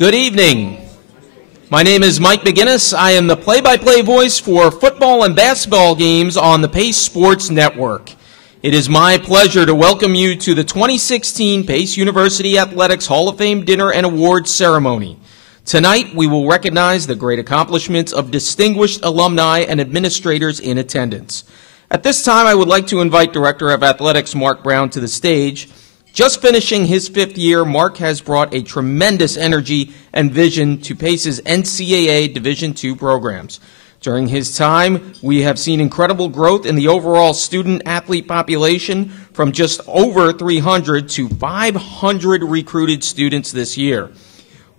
Good evening. My name is Mike McGinnis. I am the play-by-play voice for football and basketball games on the Pace Sports Network. It is my pleasure to welcome you to the 2016 Pace University Athletics Hall of Fame Dinner and Awards Ceremony. Tonight, we will recognize the great accomplishments of distinguished alumni and administrators in attendance. At this time, I would like to invite Director of Athletics Mark Brown to the stage. Just finishing his 5th year, Mark has brought a tremendous energy and vision to Pace's NCAA Division II programs. During his time, we have seen incredible growth in the overall student-athlete population from just over 300 to 500 recruited students this year.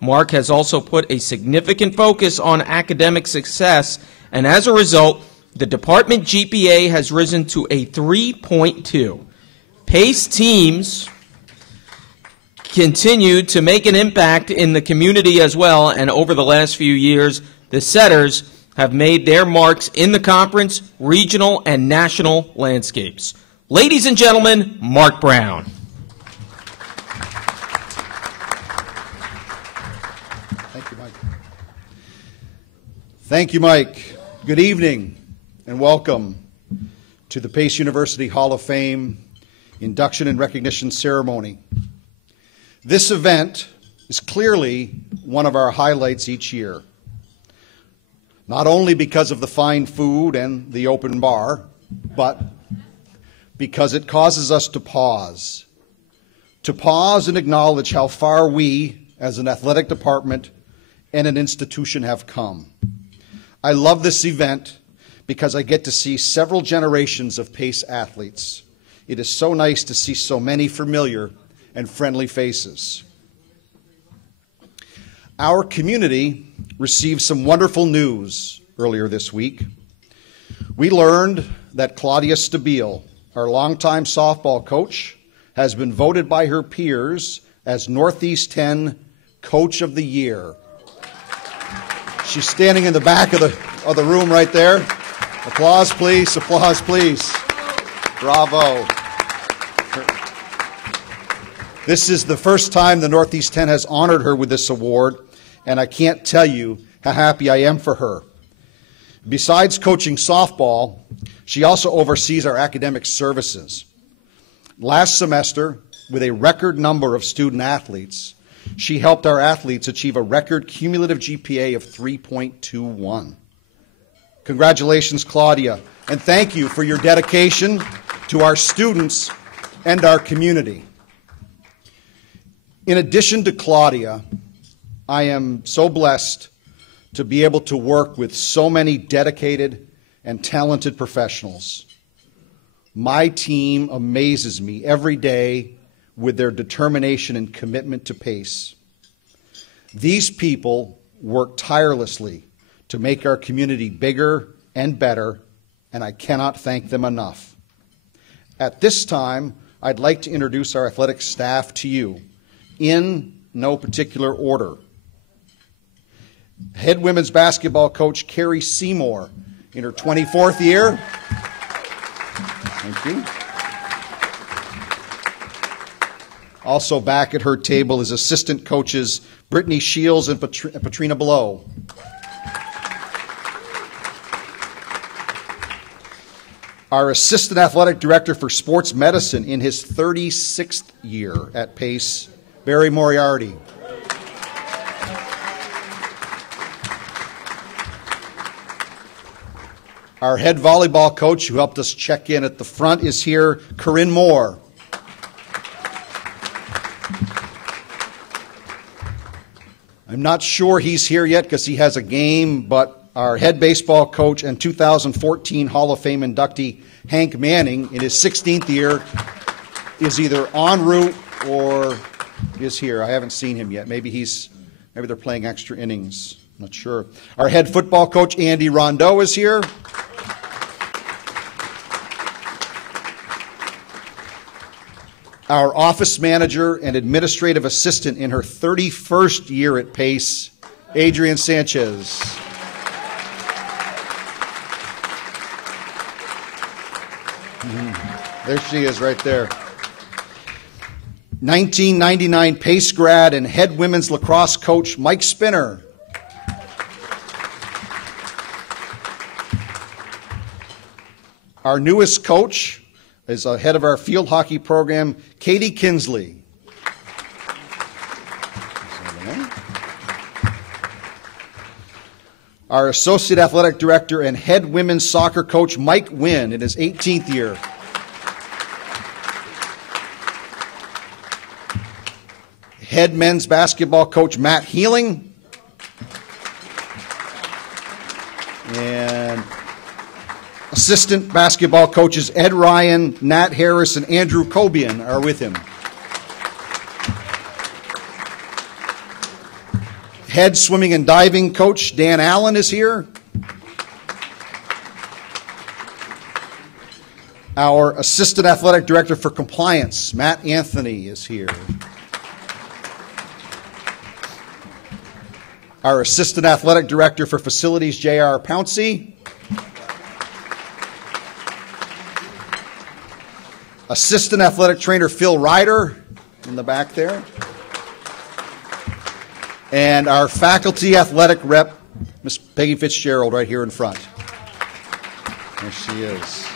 Mark has also put a significant focus on academic success, and as a result, the department GPA has risen to a 3.2. Pace teams continued to make an impact in the community as well, and over the last few years, the Setters have made their marks in the conference, regional, and national landscapes. Ladies and gentlemen, Mark Brown. Thank you, Mike. Thank you, Mike. Good evening and welcome to the Pace University Hall of Fame Induction and Recognition Ceremony. This event is clearly one of our highlights each year, not only because of the fine food and the open bar, but because it causes us to pause and acknowledge how far we, as an athletic department and an institution, have come. I love this event because I get to see several generations of Pace athletes. It is so nice to see so many familiar and friendly faces. Our community received some wonderful news earlier this week. We learned that Claudia Stabile, our longtime softball coach, has been voted by her peers as Northeast 10 Coach of the Year. She's standing in the back of the room right there. Applause, please. Applause, please. Bravo. This is the first time the Northeast 10 has honored her with this award, and I can't tell you how happy I am for her. Besides coaching softball, she also oversees our academic services. Last semester, with a record number of student athletes, she helped our athletes achieve a record cumulative GPA of 3.21. Congratulations, Claudia, and thank you for your dedication to our students and our community. In addition to Claudia, I am so blessed to be able to work with so many dedicated and talented professionals. My team amazes me every day with their determination and commitment to Pace. These people work tirelessly to make our community bigger and better, and I cannot thank them enough. At this time, I'd like to introduce our athletic staff to you, in no particular order. Head women's basketball coach Carrie Seymour in her 24th year. Thank you. Also back at her table is assistant coaches Brittany Shields and Patrina Blow. Our assistant athletic director for sports medicine in his 36th year at Pace, Barry Moriarty. Our head volleyball coach, who helped us check in at the front, is here, Corinne Moore. I'm not sure he's here yet because he has a game, but our head baseball coach and 2014 Hall of Fame inductee, Hank Manning, in his 16th year, is either en route or is here. I haven't seen him yet. Maybe they're playing extra innings. I'm not sure. Our head football coach, Andy Rondeau, is here. Our office manager and administrative assistant in her 31st year at Pace, Adrienne Sanchez. There she is right there. 1999 Pace grad and head women's lacrosse coach Mike Spinner. Our newest coach is head of our field hockey program, Katie Kinsley. Our associate athletic director and head women's soccer coach, Mike Wynn, in his 18th year. Head men's basketball coach, Matt Healing. And assistant basketball coaches Ed Ryan, Nat Harris, and Andrew Cobian are with him. Head swimming and diving coach Dan Allen is here. Our assistant athletic director for compliance, Matt Anthony, is here. Our assistant athletic director for facilities, J.R. Pouncey. Assistant athletic trainer, Phil Ryder, in the back there. And our faculty athletic rep, Miss Peggy Fitzgerald, right here in front. There she is.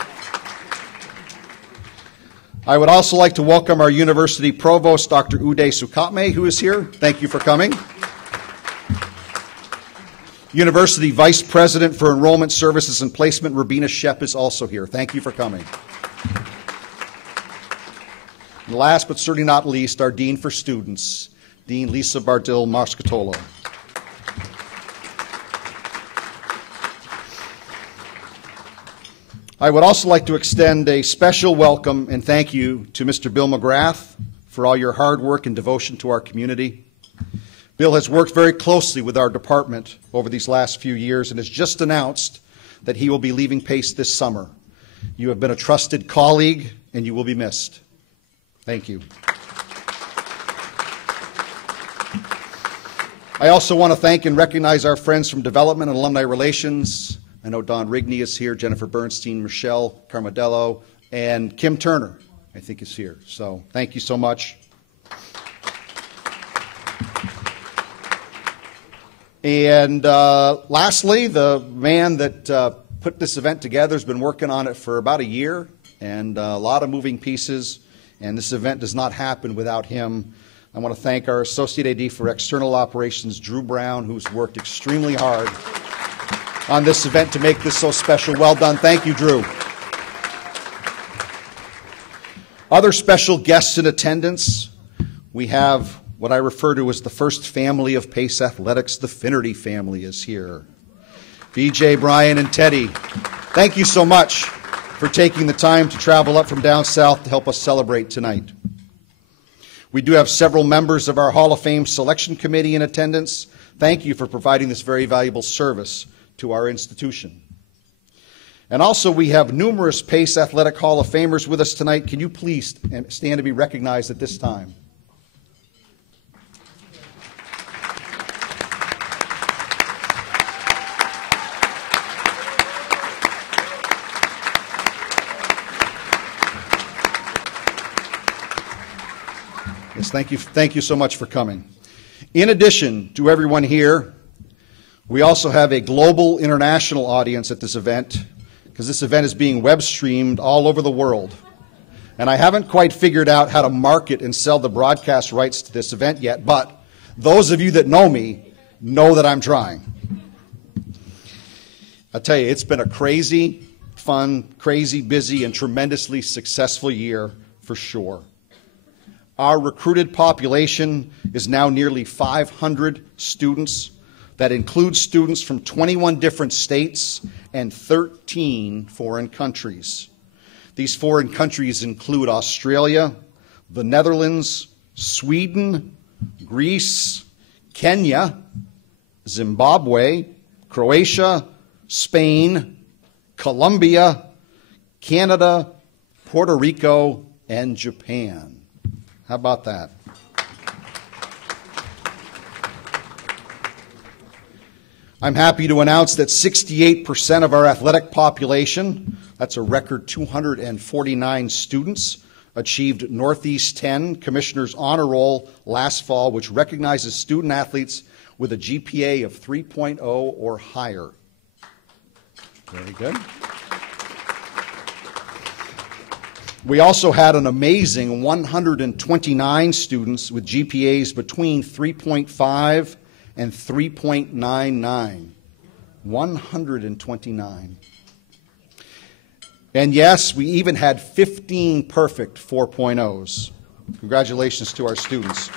I would also like to welcome our university provost, Dr. Uday Sukatme, who is here. Thank you for coming. University Vice President for Enrollment Services and Placement, Rabina Shep, is also here. Thank you for coming. And last but certainly not least, our Dean for Students, Dean Lisa Bardil-Marscatolo. I would also like to extend a special welcome and thank you to Mr. Bill McGrath for all your hard work and devotion to our community. Bill has worked very closely with our department over these last few years and has just announced that he will be leaving PACE this summer. You have been a trusted colleague and you will be missed. Thank you. I also want to thank and recognize our friends from Development and Alumni Relations. I know Don Rigney is here, Jennifer Bernstein, Michelle Carmadello, and Kim Turner, I think, is here. So thank you so much. And lastly, the man that put this event together has been working on it for about a year, and a lot of moving pieces, and this event does not happen without him. I want to thank our Associate AD for External Operations, Drew Brown, who's worked extremely hard on this event to make this so special. Well done. Thank you, Drew. Other special guests in attendance, we have what I refer to as the first family of PACE Athletics. The Finnerty family is here. BJ, Brian, and Teddy, thank you so much for taking the time to travel up from down south to help us celebrate tonight. We do have several members of our Hall of Fame Selection Committee in attendance. Thank you for providing this very valuable service to our institution. And also we have numerous PACE Athletic Hall of Famers with us tonight. Can you please stand to be recognized at this time? Yes, thank you so much for coming. In addition to everyone here, we also have a global international audience at this event, because this event is being web streamed all over the world. And I haven't quite figured out how to market and sell the broadcast rights to this event yet, but those of you that know me know that I'm trying. I'll tell you, it's been a crazy, fun, crazy, busy, and tremendously successful year for sure. Our recruited population is now nearly 500 students. That includes students from 21 different states and 13 foreign countries. These foreign countries include Australia, the Netherlands, Sweden, Greece, Kenya, Zimbabwe, Croatia, Spain, Colombia, Canada, Puerto Rico, and Japan. How about that? I'm happy to announce that 68% of our athletic population, that's a record 249 students, achieved Northeast 10 Commissioner's Honor Roll last fall, which recognizes student athletes with a GPA of 3.0 or higher. Very good. We also had an amazing 129 students with GPAs between 3.5 and 3.99. 129. And yes, we even had 15 perfect 4.0s. Congratulations to our students.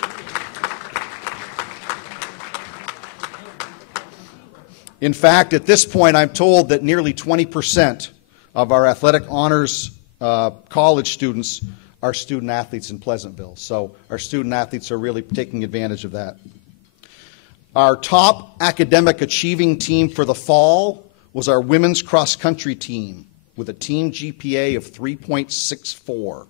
In fact, at this point, I'm told that nearly 20% of our athletic honors college students are student athletes in Pleasantville. So our student athletes are really taking advantage of that. Our top academic achieving team for the fall was our women's cross country team with a team GPA of 3.64.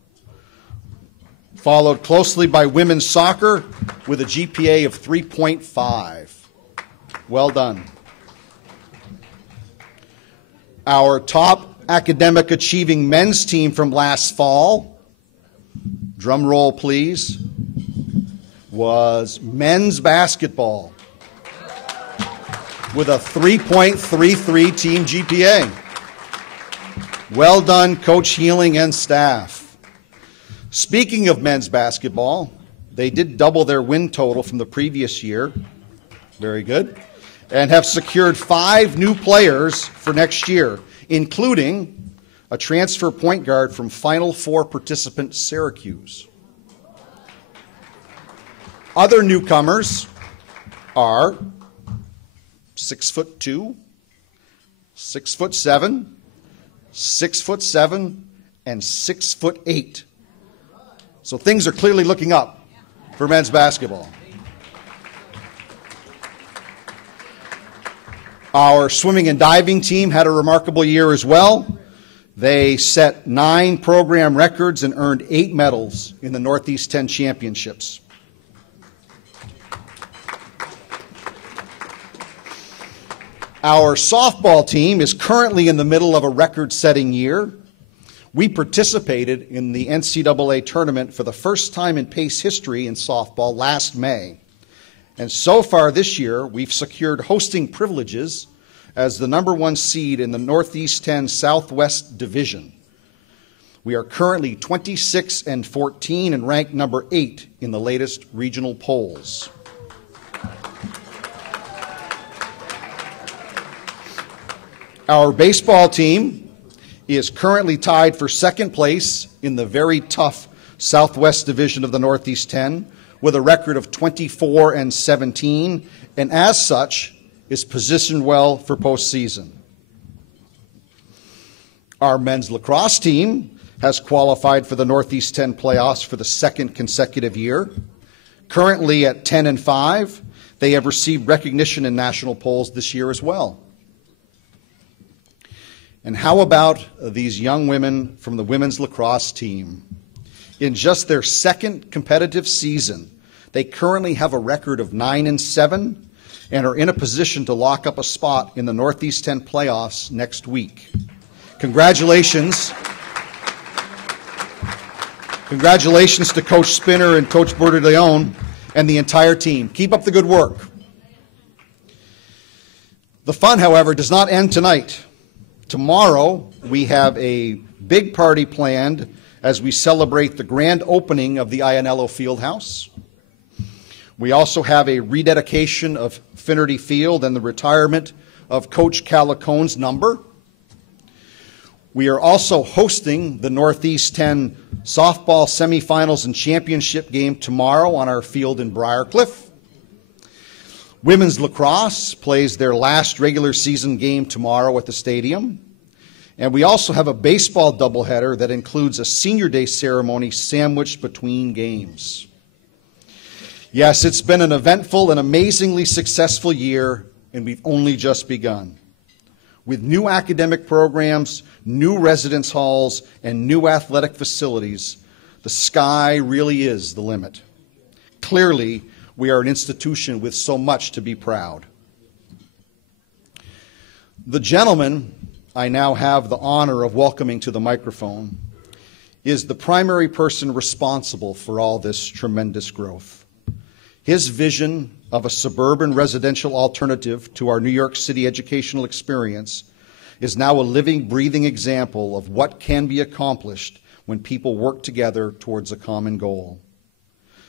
Followed closely by women's soccer with a GPA of 3.5. Well done. Our top academic achieving men's team from last fall, drum roll please, was men's basketball with a 3.33 team GPA. Well done, Coach Healing and staff. Speaking of men's basketball, they did double their win total from the previous year. Very good. And have secured 5 new players for next year, including a transfer point guard from Final Four participant Syracuse. Other newcomers are 6'2", 6'7", 6'7", and 6'8". So things are clearly looking up for men's basketball. Our swimming and diving team had a remarkable year as well. They set 9 program records and earned 8 medals in the Northeast 10 Championships. Our softball team is currently in the middle of a record-setting year. We participated in the NCAA tournament for the first time in PACE history in softball last May. And so far this year, we've secured hosting privileges as the #1 seed in the Northeast 10 Southwest Division. We are currently 26-14 and ranked number 8 in the latest regional polls. Our baseball team is currently tied for second place in the very tough Southwest Division of the Northeast 10 with a record of 24-17, and as such is positioned well for postseason. Our men's lacrosse team has qualified for the Northeast 10 playoffs for the second consecutive year. Currently at 10-5, they have received recognition in national polls this year as well. And how about these young women from the women's lacrosse team? In just their second competitive season, they currently have a record of 9-7 and are in a position to lock up a spot in the Northeast 10 playoffs next week. Congratulations. Congratulations to Coach Spinner and Coach Bordelon and the entire team. Keep up the good work. The fun, however, does not end tonight. Tomorrow, we have a big party planned as we celebrate the grand opening of the Ionello Fieldhouse. We also have a rededication of Finnerty Field and the retirement of Coach Calicone's number. We are also hosting the Northeast 10 softball semifinals and championship game tomorrow on our field in Briarcliff. Women's lacrosse plays their last regular season game tomorrow at the stadium. And we also have a baseball doubleheader that includes a senior day ceremony sandwiched between games. Yes, it's been an eventful and amazingly successful year, and we've only just begun. With new academic programs, new residence halls, and new athletic facilities, the sky really is the limit. Clearly, we are an institution with so much to be proud. The gentleman I now have the honor of welcoming to the microphone is the primary person responsible for all this tremendous growth. His vision of a suburban residential alternative to our New York City educational experience is now a living, breathing example of what can be accomplished when people work together towards a common goal.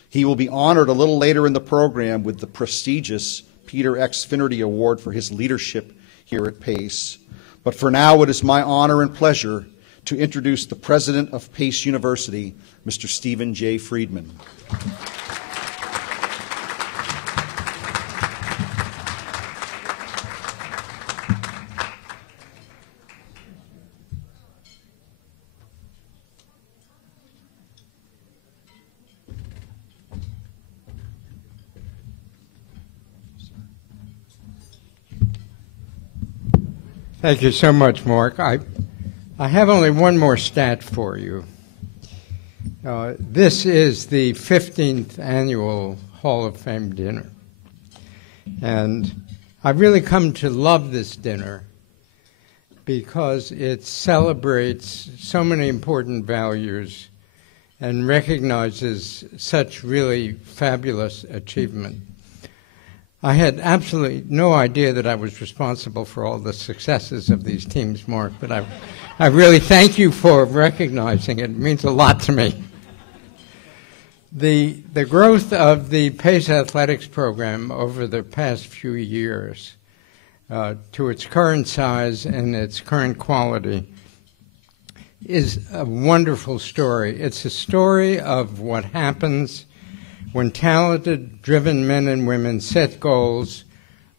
He will be honored a little later in the program with the prestigious Peter X. Finnerty Award for his leadership here at PACE. But for now, it is my honor and pleasure to introduce the president of PACE University, Mr. Stephen J. Friedman. Thank you so much, Mark. I have only one more stat for you. This is the 15th annual Hall of Fame dinner. And I've really come to love this dinner because it celebrates so many important values and recognizes such really fabulous achievement. I had absolutely no idea that I was responsible for all the successes of these teams, Mark, but I really thank you for recognizing it. It means a lot to me. The growth of the PACE athletics program over the past few years to its current size and its current quality is a wonderful story. It's a story of what happens when talented, driven men and women set goals,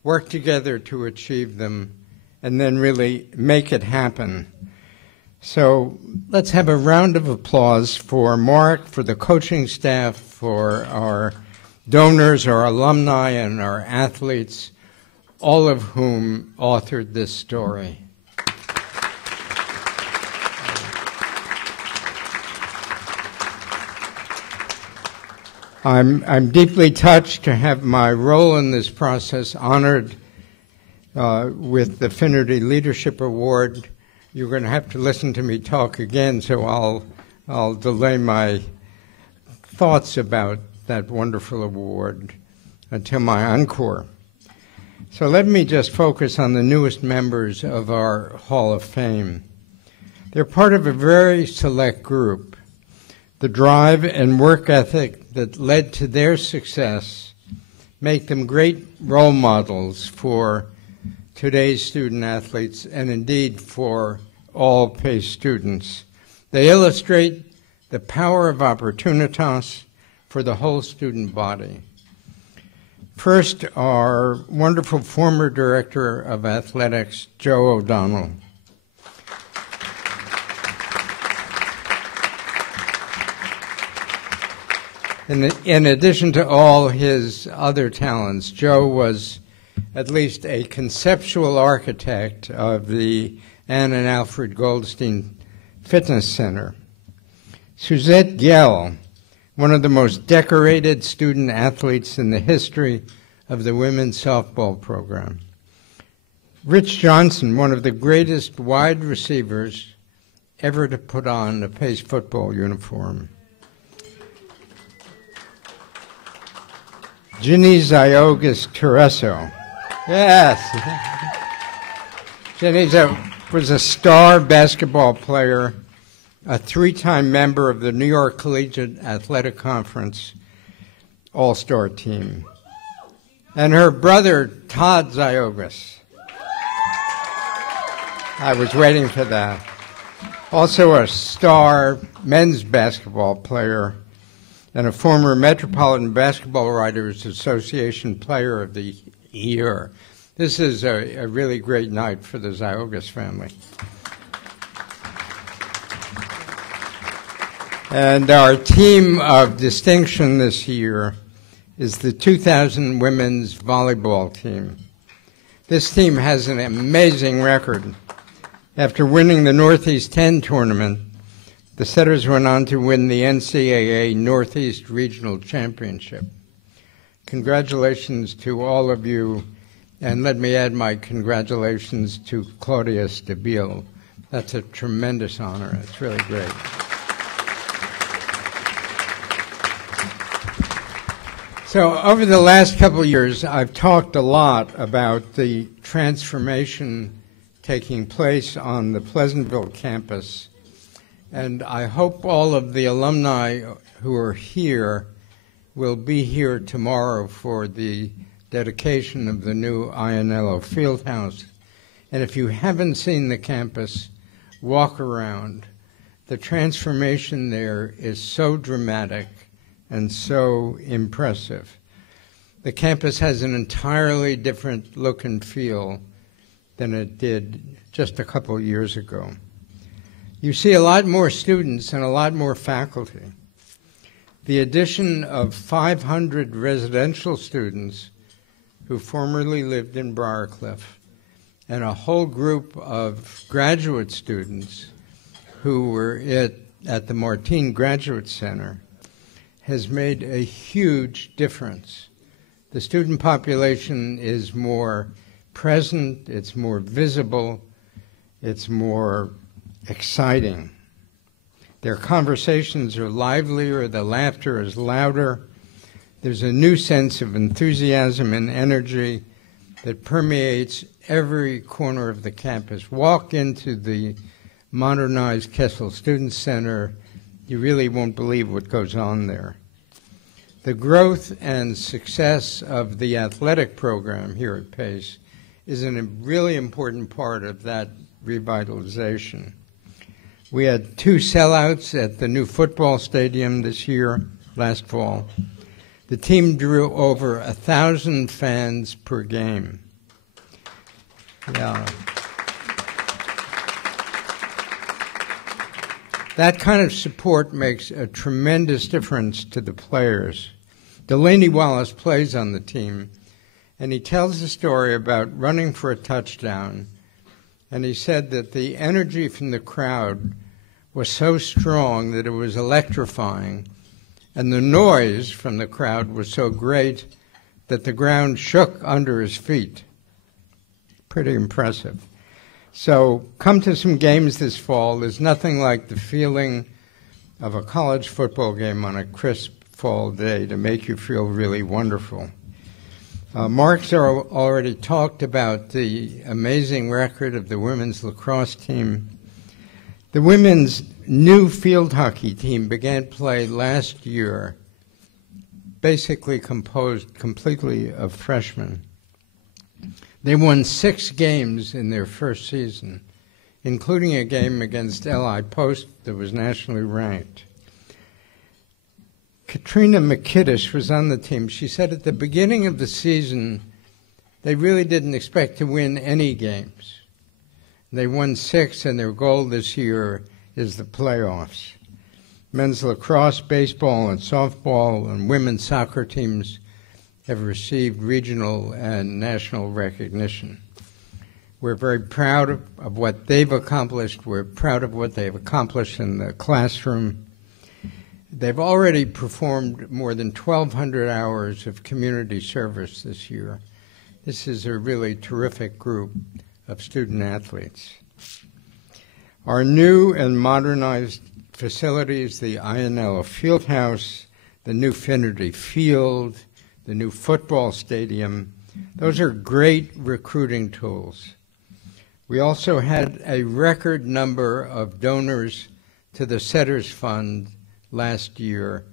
work together to achieve them, and then really make it happen. So let's have a round of applause for Mark, for the coaching staff, for our donors, our alumni, and our athletes, all of whom authored this story. I'm deeply touched to have my role in this process honored with the Finnerty Leadership Award. You're going to have to listen to me talk again, so I'll delay my thoughts about that wonderful award until my encore. So let me just focus on the newest members of our Hall of Fame. They're part of a very select group. The drive and work ethic that led to their success make them great role models for today's student athletes and indeed for all PACE students. They illustrate the power of opportunitas for the whole student body. First, our wonderful former director of athletics, Joe O'Donnell. In addition to all his other talents, Joe was at least a conceptual architect of the Ann and Alfred Goldstein Fitness Center. Suzette Gehl, one of the most decorated student athletes in the history of the women's softball program. Rich Johnson, one of the greatest wide receivers ever to put on a PACE football uniform. Ginny Ziogas Torreso. Yes. Ginny was a star basketball player, a three-time member of the New York Collegiate Athletic Conference All-Star team. And her brother, Todd Ziogas. I was waiting for that. Also a star men's basketball player and a former Metropolitan Basketball Writers Association Player of the Year. This is a really great night for the Ziogas family. And our team of distinction this year is the 2000 women's volleyball team. This team has an amazing record. After winning the Northeast 10 tournament, the Setters went on to win the NCAA Northeast Regional Championship. Congratulations to all of you, and let me add my congratulations to Claudia Stabile. That's a tremendous honor. It's really great. So over the last couple of years, I've talked a lot about the transformation taking place on the Pleasantville campus, and I hope all of the alumni who are here will be here tomorrow for the dedication of the new Ionello Fieldhouse. And if you haven't seen the campus, walk around. The transformation there is so dramatic and so impressive. The campus has an entirely different look and feel than it did just a couple of years ago. You see a lot more students and a lot more faculty. The addition of 500 residential students who formerly lived in Briarcliff and a whole group of graduate students who were at the Martine Graduate Center has made a huge difference. The student population is more present, it's more visible, it's more exciting. Their conversations are livelier, the laughter is louder. There's a new sense of enthusiasm and energy that permeates every corner of the campus. Walk into the modernized Kessel Student Center, you really won't believe what goes on there. The growth and success of the athletic program here at Pace is a really important part of that revitalization. We had 2 sellouts at the new football stadium this year, last fall. The team drew over 1,000 fans per game. Yeah. That kind of support makes a tremendous difference to the players. Delaney Wallace plays on the team, and he tells a story about running for a touchdown, and he said that the energy from the crowd was so strong that it was electrifying, and the noise from the crowd was so great that the ground shook under his feet. Pretty impressive. So come to some games this fall. There's nothing like the feeling of a college football game on a crisp fall day to make you feel really wonderful. Mark's already talked about the amazing record of the women's lacrosse team. The women's new field hockey team began play last year, basically composed completely of freshmen. They won 6 games in their first season, including a game against LI Post that was nationally ranked. Katrina McGinnis was on the team. She said at the beginning of the season, they really didn't expect to win any games. They won 6, and their goal this year is the playoffs. Men's lacrosse, baseball, and softball, and women's soccer teams have received regional and national recognition. We're very proud of what they've accomplished. We're proud of what they've accomplished in the classroom. They've already performed more than 1,200 hours of community service this year. This is a really terrific group of student athletes. Our new and modernized facilities, the Ionello Fieldhouse, the new Finnerty Field, the new football stadium, those are great recruiting tools. We also had a record number of donors to the Setters Fund last year,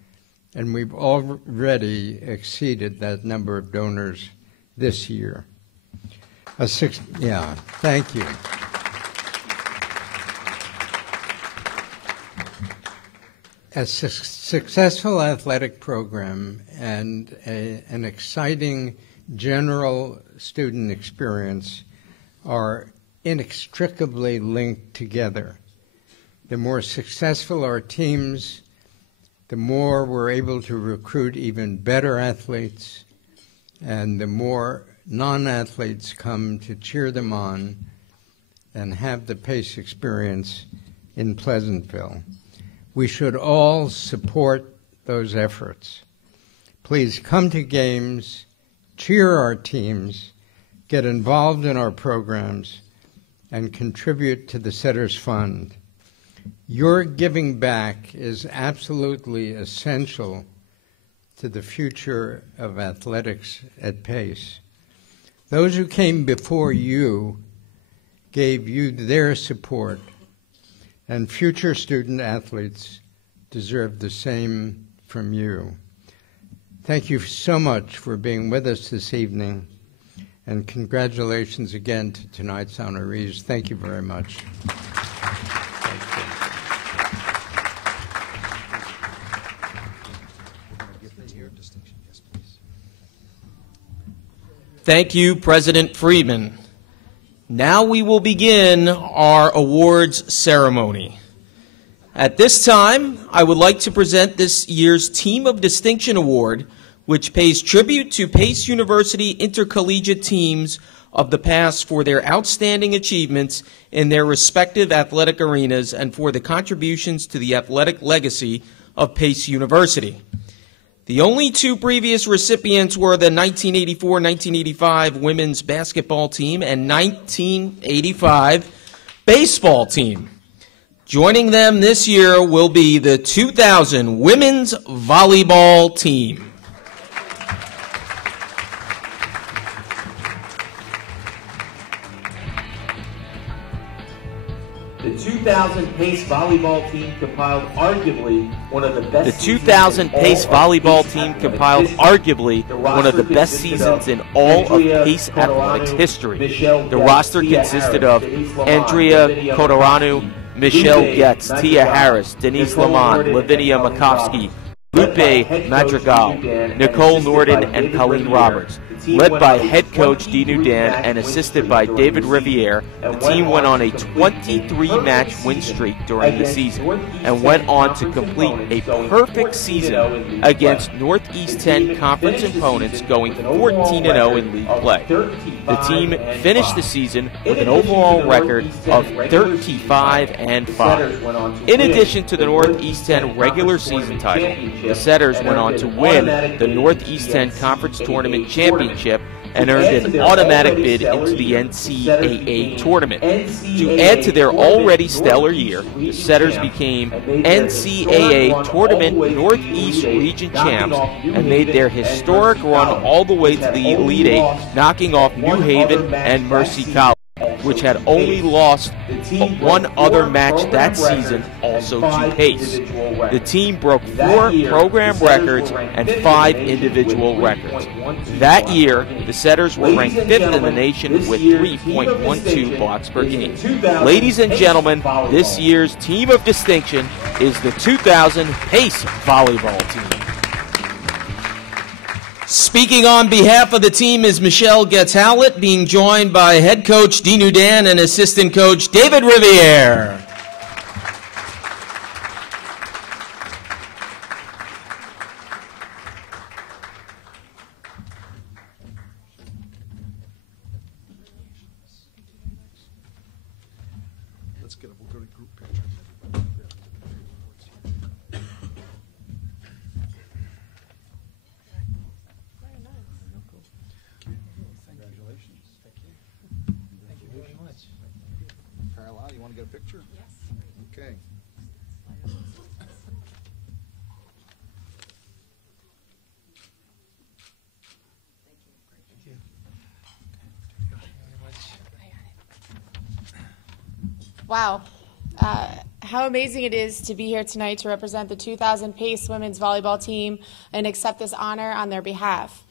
and we've already exceeded that number of donors this year. Thank you. A successful athletic program and an exciting general student experience are inextricably linked together. The more successful our teams, the more we're able to recruit even better athletes, and the more non-athletes come to cheer them on and have the PACE experience in Pleasantville. We should all support those efforts. Please come to games, cheer our teams, get involved in our programs, and contribute to the Setters Fund. Your giving back is absolutely essential to the future of athletics at Pace. Those who came before you gave you their support, and future student athletes deserve the same from you. Thank you so much for being with us this evening, and congratulations again to tonight's honorees. Thank you very much. Thank you, President Friedman. Now we will begin our awards ceremony. At this time, I would like to present this year's Team of Distinction Award, which pays tribute to Pace University intercollegiate teams of the past for their outstanding achievements in their respective athletic arenas and for the contributions to the athletic legacy of Pace University. The only two previous recipients were the 1984-1985 women's basketball team and 1985 baseball team. Joining them this year will be the 2000 women's volleyball team. The 2000 Pace volleyball team compiled arguably one of the best. The 2000 Pace volleyball team compiled arguably one of the best seasons in all of Pace athletics history. The roster consisted of Andrea Cotoranu, Michelle Getz, Tia Harris, Denise Lamont, Lavinia Makovsky, Lupe Madrigal, Nicole Norden, and Colleen Roberts. Led by head coach Dinu Dan and assisted by David Riviere, the team went on a 23-match win streak during the season and went on to complete a perfect season against Northeast 10 conference opponents, going 14-0 in league play. The team finished the season with an overall record of 35-5. In addition to the Northeast 10 regular season title, the Setters went on to win the Northeast 10 Conference Tournament Championship and earned an automatic bid into the NCAA tournament. To add to their already stellar year, the Setters became NCAA Tournament Northeast Region champs and made their historic run all the way to the Elite Eight, knocking off New Haven and Mercy College, which had only lost one other match that season, also to Pace. The team broke 4 program records and 5 individual records. That year, the Setters were ranked 5th in the nation with 3.12 blocks per game. Ladies and gentlemen, this year's Team of Distinction is the 2000 Pace volleyball team. Speaking on behalf of the team is Michelle Getz-Howlett, being joined by head coach Dinu Dan and assistant coach David Riviere. Wow. How amazing it is to be here tonight to represent the 2000 Pace women's volleyball team and accept this honor on their behalf.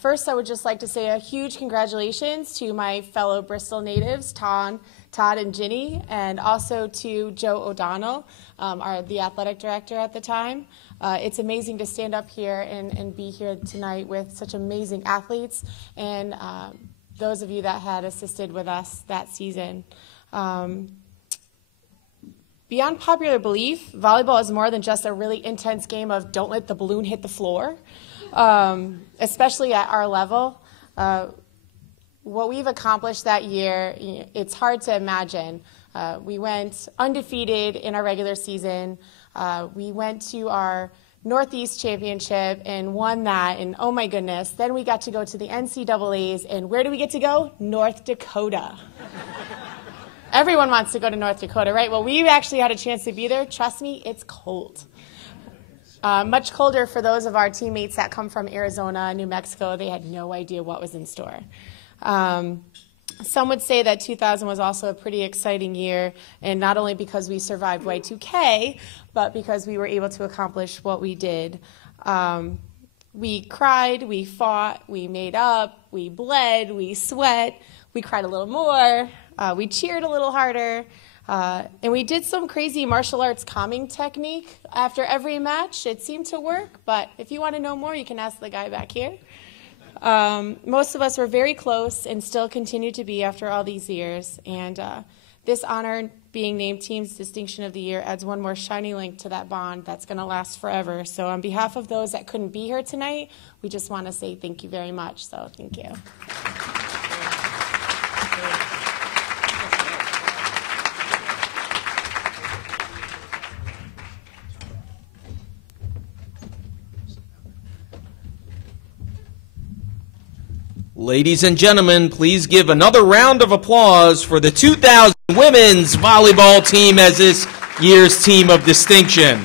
First, I would just like to say a huge congratulations to my fellow Bristol natives, Todd and Ginny, and also to Joe O'Donnell, the athletic director at the time. It's amazing to stand up here and be here tonight with such amazing athletes and those of you that had assisted with us that season. Beyond popular belief, volleyball is more than just a really intense game of don't let the balloon hit the floor, especially at our level. What we've accomplished that year, it's hard to imagine. We went undefeated in our regular season. We went to our Northeast Championship and won that, and oh my goodness, then we got to go to the NCAAs, and where do we get to go? North Dakota. Everyone wants to go to North Dakota, right? Well, we actually had a chance to be there. Trust me, it's cold. Much colder for those of our teammates that come from Arizona, New Mexico. They had no idea what was in store. Some would say that 2000 was also a pretty exciting year, and not only because we survived Y2K, but because we were able to accomplish what we did. We cried, we fought, we made up, we bled, we sweat, we cried a little more, we cheered a little harder, and we did some crazy martial arts calming technique after every match. It seemed to work, but if you want to know more, you can ask the guy back here. Most of us were very close and still continue to be after all these years, and this honor, being named Team's Distinction of the Year, adds one more shiny link to that bond that's going to last forever. So on behalf of those that couldn't be here tonight, we just want to say thank you very much. So thank you. Ladies and gentlemen, please give another round of applause for the 2000 women's volleyball team as this year's Team of Distinction.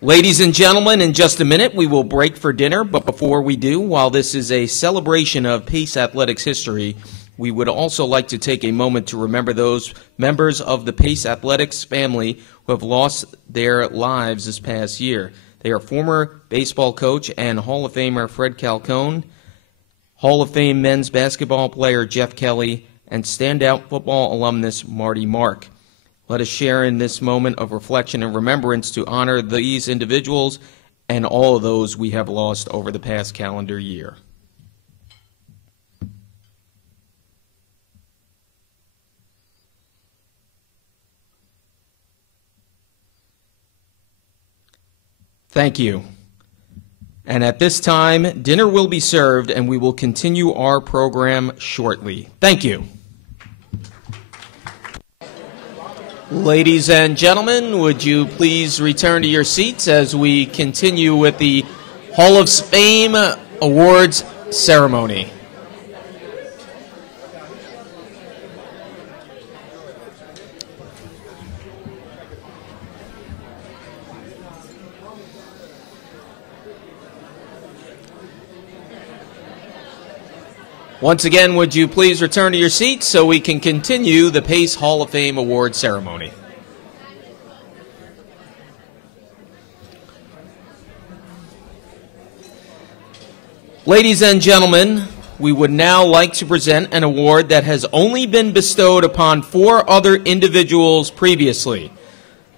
Ladies and gentlemen, in just a minute we will break for dinner, but before we do, while this is a celebration of Pace Athletics history, we would also like to take a moment to remember those members of the Pace Athletics family who have lost their lives this past year. They are former baseball coach and Hall of Famer Fred Calcone, Hall of Fame men's basketball player Jeff Kelly, and standout football alumnus Marty Mark. Let us share in this moment of reflection and remembrance to honor these individuals and all of those we have lost over the past calendar year. Thank you. And at this time, dinner will be served, and we will continue our program shortly. Thank you. Ladies and gentlemen, would you please return to your seats as we continue with the Hall of Fame Awards ceremony. Once again, would you please return to your seats so we can continue the Pace Hall of Fame Award ceremony. Ladies and gentlemen, we would now like to present an award that has only been bestowed upon 4 other individuals previously.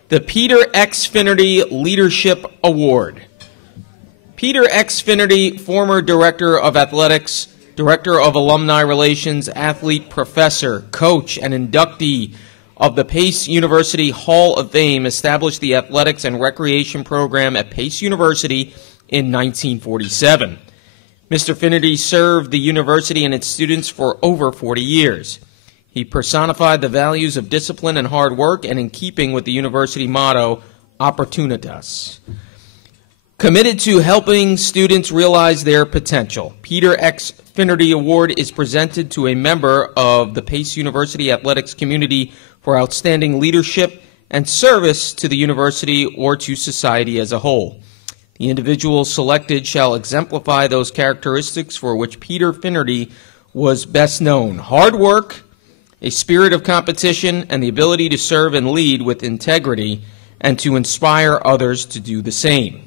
The Peter X. Finnerty Leadership Award. Peter X. Finnerty, former Director of Athletics, Director of Alumni Relations, athlete, professor, coach, and inductee of the Pace University Hall of Fame, established the athletics and recreation program at Pace University in 1947. Mr. Finnerty served the university and its students for over 40 years. He personified the values of discipline and hard work, and in keeping with the university motto, Opportunitas. Committed to helping students realize their potential, Peter X. Finnerty Award is presented to a member of the Pace University athletics community for outstanding leadership and service to the university or to society as a whole. The individual selected shall exemplify those characteristics for which Peter Finnerty was best known: hard work, a spirit of competition, and the ability to serve and lead with integrity and to inspire others to do the same.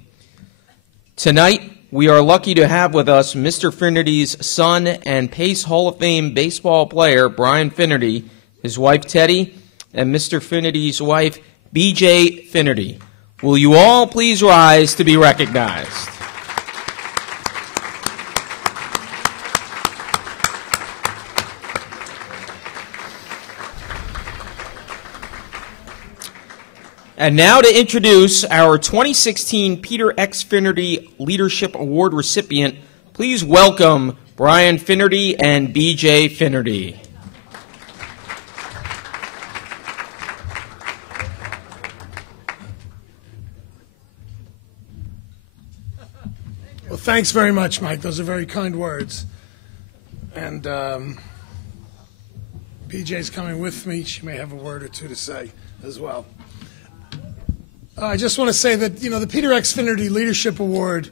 Tonight, we are lucky to have with us Mr. Finnerty's son and Pace Hall of Fame baseball player, Brian Finnerty, his wife, Teddy, and Mr. Finnerty's wife, B.J. Finnerty. Will you all please rise to be recognized? And now to introduce our 2016 Peter X. Finnerty Leadership Award recipient, please welcome Brian Finnerty and B.J. Finnerty. Well, thanks very much, Mike. Those are very kind words. And BJ's coming with me. She may have a word or two to say. as well. I just want to say that, the Peter X. Finnerty Leadership Award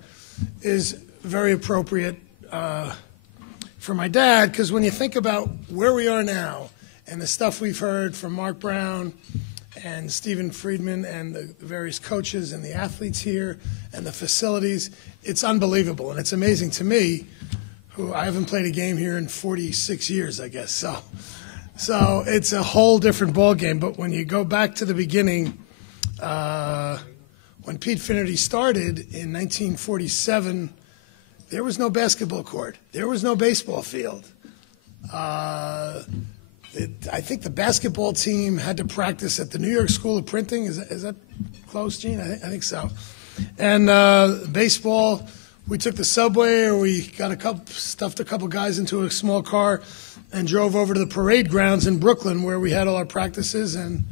is very appropriate for my dad, because when you think about where we are now and the stuff we've heard from Mark Brown and Stephen Friedman and the various coaches and the athletes here and the facilities, it's unbelievable. And it's amazing to me, who I haven't played a game here in 46 years, I guess. So it's a whole different ball game. But when you go back to the beginning, when Pete Finnerty started in 1947, there was no basketball court. There was no baseball field. I think the basketball team had to practice at the New York School of Printing. Is that close, Gene? I think so. And baseball, we took the subway, or we stuffed a couple guys into a small car and drove over to the parade grounds in Brooklyn, where we had all our practices and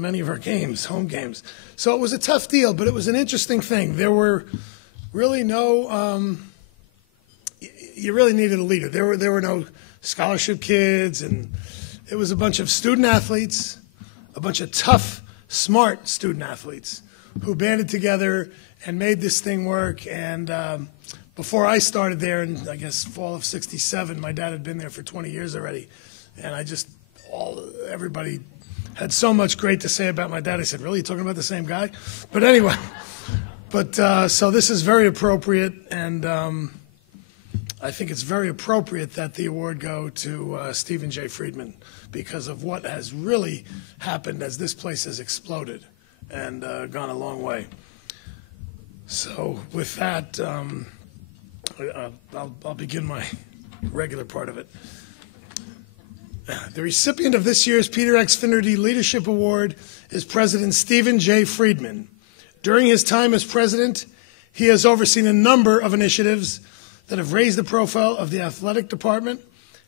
many of our games, home games. So it was a tough deal, but it was an interesting thing. There were really no you really needed a leader. There were no scholarship kids, and it was a bunch of student athletes, a bunch of tough, smart student athletes who banded together and made this thing work. And before I started there in, I guess, fall of '67, my dad had been there for 20 years already. And everybody had so much great to say about my dad. I said, really, you talking about the same guy? But anyway, so this is very appropriate, and I think it's very appropriate that the award go to Stephen J. Friedman, because of what has really happened as this place has exploded and gone a long way. So with that, I'll begin my regular part of it. The recipient of this year's Peter X. Finnerty Leadership Award is President Stephen J. Friedman. During his time as president, he has overseen a number of initiatives that have raised the profile of the athletic department,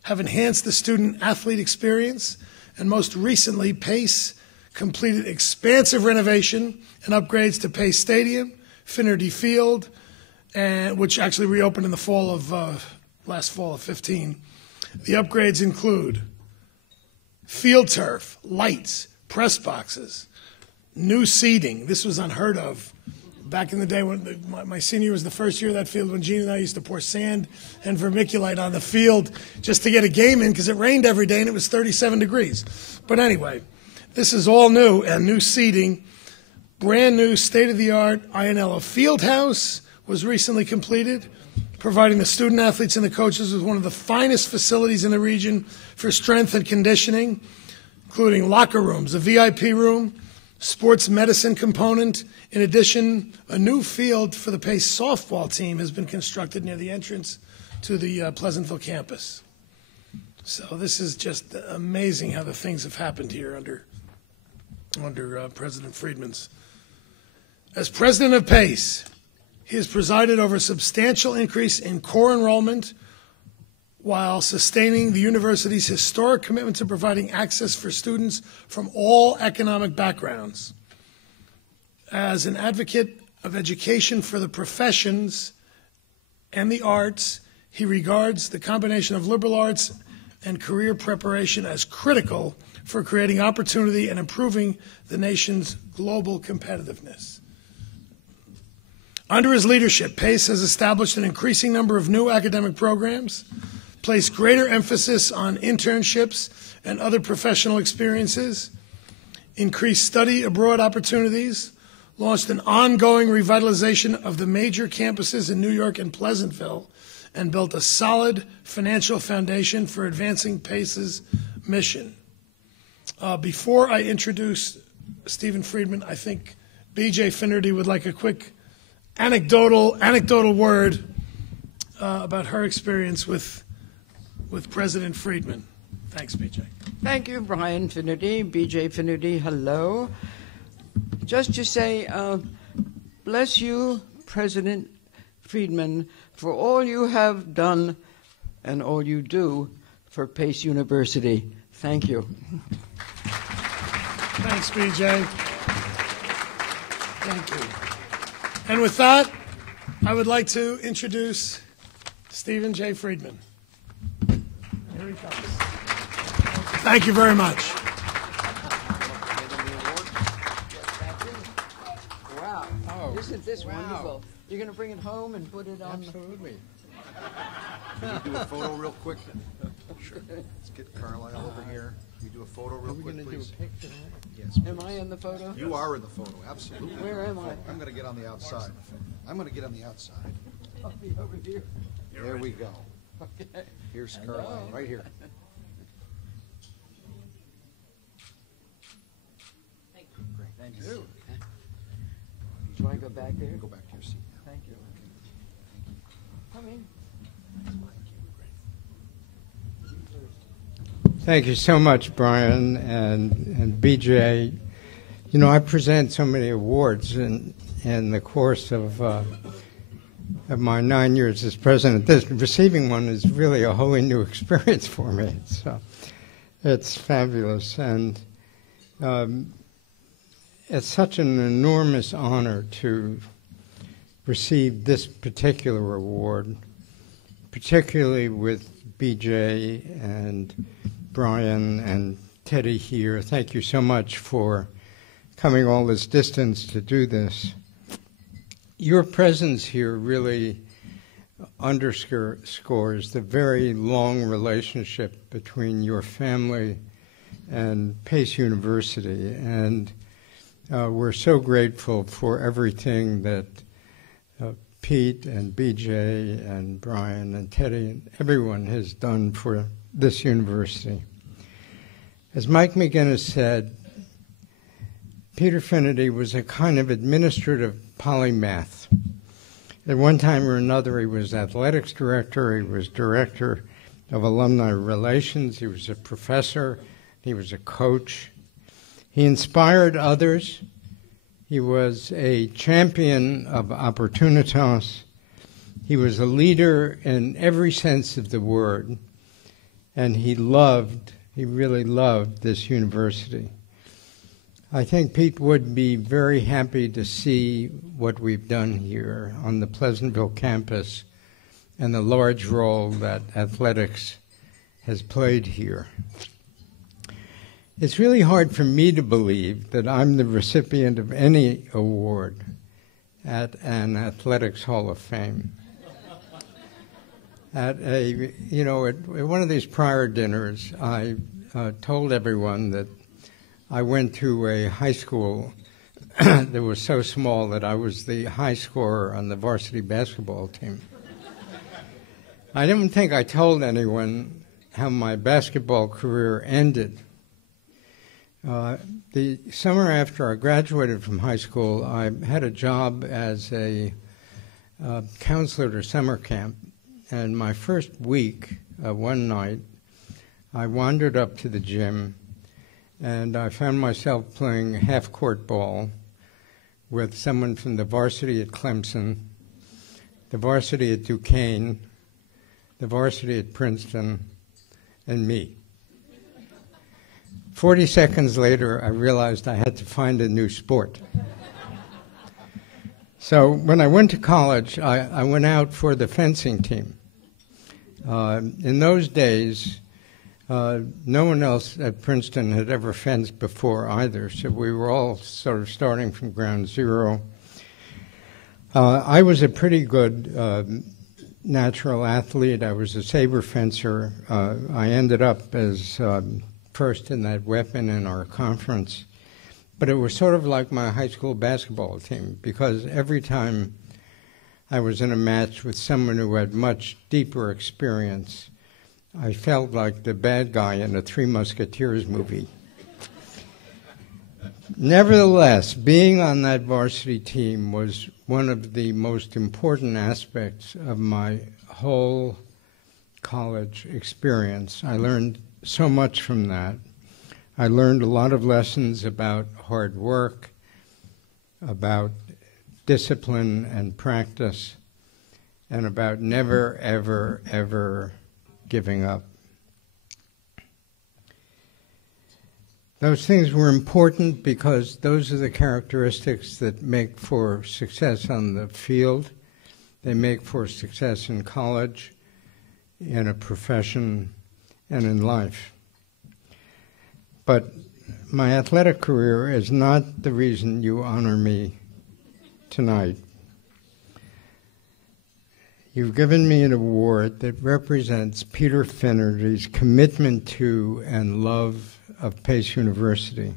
have enhanced the student-athlete experience, and most recently, Pace completed expansive renovation and upgrades to Pace Stadium, Finnerty Field, which actually reopened in the fall of last fall of 15. The upgrades include field turf, lights, press boxes, new seating. This was unheard of back in the day when my senior year was the first year of that field, when Ginny and I used to pour sand and vermiculite on the field just to get a game in, because it rained every day and it was 37 degrees. But anyway, this is all new, and new seating. Brand new state-of-the-art Ionella Fieldhouse was recently completed, providing the student athletes and the coaches with one of the finest facilities in the region for strength and conditioning, including locker rooms, a VIP room, sports medicine component. In addition, a new field for the Pace softball team has been constructed near the entrance to the Pleasantville campus. So this is just amazing how the things have happened here under President Friedman's. As president of Pace, he has presided over a substantial increase in core enrollment while sustaining the university's historic commitment to providing access for students from all economic backgrounds. As an advocate of education for the professions and the arts, he regards the combination of liberal arts and career preparation as critical for creating opportunity and improving the nation's global competitiveness. Under his leadership, Pace has established an increasing number of new academic programs, placed greater emphasis on internships and other professional experiences, increased study abroad opportunities, launched an ongoing revitalization of the major campuses in New York and Pleasantville, and built a solid financial foundation for advancing Pace's mission. Before I introduce Stephen Friedman, I think B.J. Finnerty would like a quick anecdotal word about her experience with President Friedman. Thanks, B.J. Thank you, Brian Finnerty, B.J. Finnerty, hello. Just to say, bless you, President Friedman, for all you have done and all you do for Pace University. Thank you. Thanks, B.J. Thank you. And with that, I would like to introduce Stephen J. Friedman. Here he comes. Thank you very much. That's wonderful. You're going to bring it home and put it on? Absolutely. Can we do a photo real quick? Sure. Let's get Carlisle over here. Can we do a photo real quick, please? Do a picture? Yes, Am I in the photo? you are in the photo, absolutely. Where am I? I'm going to get on the outside. I'm going to get on the outside. I'll be over here. There we go. Okay. Here's Carlisle, right here. Thank you. Do I go back there? Go back to your seat now. Thank you. Come in. Thank you so much, Brian and BJ. You know, I present so many awards in the course of my 9 years as president. This receiving one is really a wholly new experience for me. It's fabulous, and it's such an enormous honor to receive this particular award, particularly with BJ and Brian and Teddy here. Thank you so much for coming all this distance to do this. Your presence here really underscores the very long relationship between your family and Pace University, and we're so grateful for everything that Pete and BJ and Brian and Teddy and everyone has done for this university. As Mike McGinnis said, Peter Finnerty was a kind of administrative polymath. At one time or another, he was athletics director, he was director of alumni relations, he was a professor, he was a coach. He inspired others. He was a champion of opportunitas. He was a leader in every sense of the word, and he really loved this university. I think Pete would be very happy to see what we've done here on the Pleasantville campus and the large role that athletics has played here. It's really hard for me to believe that I'm the recipient of any award at an Athletics Hall of Fame. At one of these prior dinners, I told everyone that I went to a high school that was so small that I was the high scorer on the varsity basketball team. I didn't think I told anyone how my basketball career ended. The summer after I graduated from high school, I had a job as a counselor at a summer camp. And my first week, one night, I wandered up to the gym, and I found myself playing half-court ball with someone from the varsity at Clemson, the varsity at Duquesne, the varsity at Princeton, and me. 40 seconds later, I realized I had to find a new sport. So when I went to college, I went out for the fencing team. In those days, no one else at Princeton had ever fenced before either, so we were all sort of starting from ground zero. I was a pretty good natural athlete. I was a saber fencer. I ended up as first in that weapon in our conference. But it was sort of like my high school basketball team, because every time I was in a match with someone who had much deeper experience, I felt like the bad guy in a Three Musketeers movie. Nevertheless, being on that varsity team was one of the most important aspects of my whole college experience. I learned so much from that. I learned a lot of lessons about hard work, about discipline and practice, and about never, ever, ever giving up. Those things were important because those are the characteristics that make for success on the field. They make for success in college, in a profession, and in life. But my athletic career is not the reason you honor me tonight. You've given me an award that represents Peter Finnerty's commitment to and love of Pace University.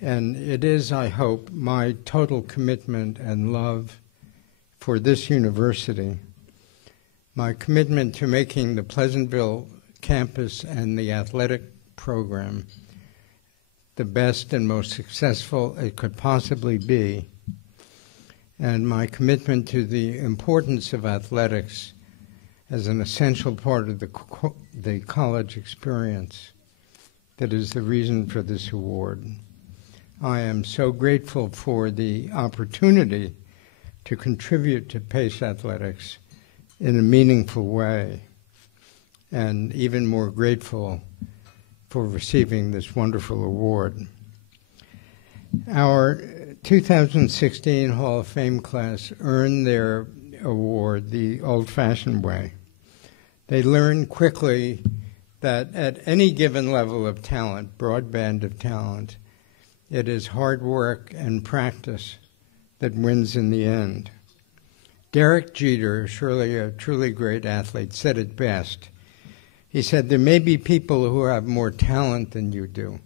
And it is, I hope, my total commitment and love for this university, my commitment to making the Pleasantville campus and the athletic program the best and most successful it could possibly be, and my commitment to the importance of athletics as an essential part of the college experience that is the reason for this award. I am so grateful for the opportunity to contribute to Pace Athletics in a meaningful way, and even more grateful for receiving this wonderful award. Our 2016 Hall of Fame class earned their award the old-fashioned way. They learned quickly that at any given level of talent, broad band of talent, it is hard work and practice that wins in the end. Derek Jeter, surely a truly great athlete, said it best. He said, there may be people who have more talent than you do,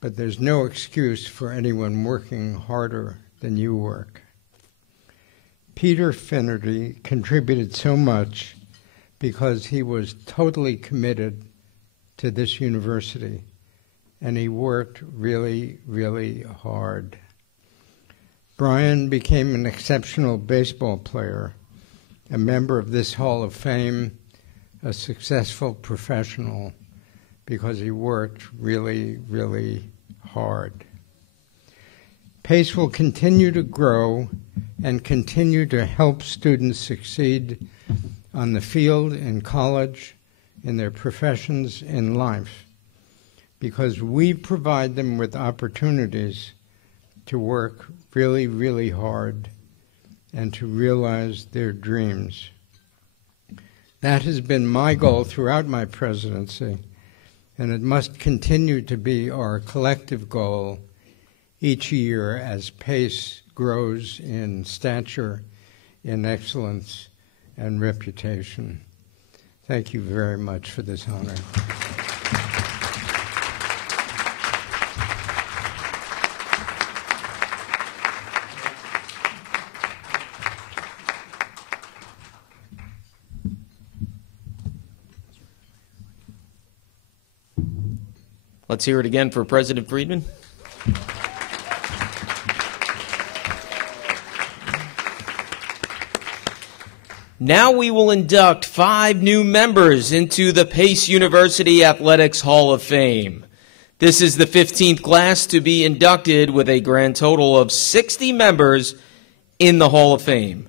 but there's no excuse for anyone working harder than you work. Peter Finnerty contributed so much because he was totally committed to this university, and he worked really, really hard. Brian became an exceptional baseball player, a member of this Hall of Fame, a successful professional, because he worked really, really hard. Pace will continue to grow and continue to help students succeed on the field, in college, in their professions, in life, because we provide them with opportunities to work really, really hard and to realize their dreams. That has been my goal throughout my presidency, and it must continue to be our collective goal each year as Pace grows in stature, in excellence, and reputation. Thank you very much for this honor. Let's hear it again for President Friedman. Now we will induct 5 new members into the Pace University Athletics Hall of Fame. This is the 15th class to be inducted, with a grand total of 60 members in the Hall of Fame.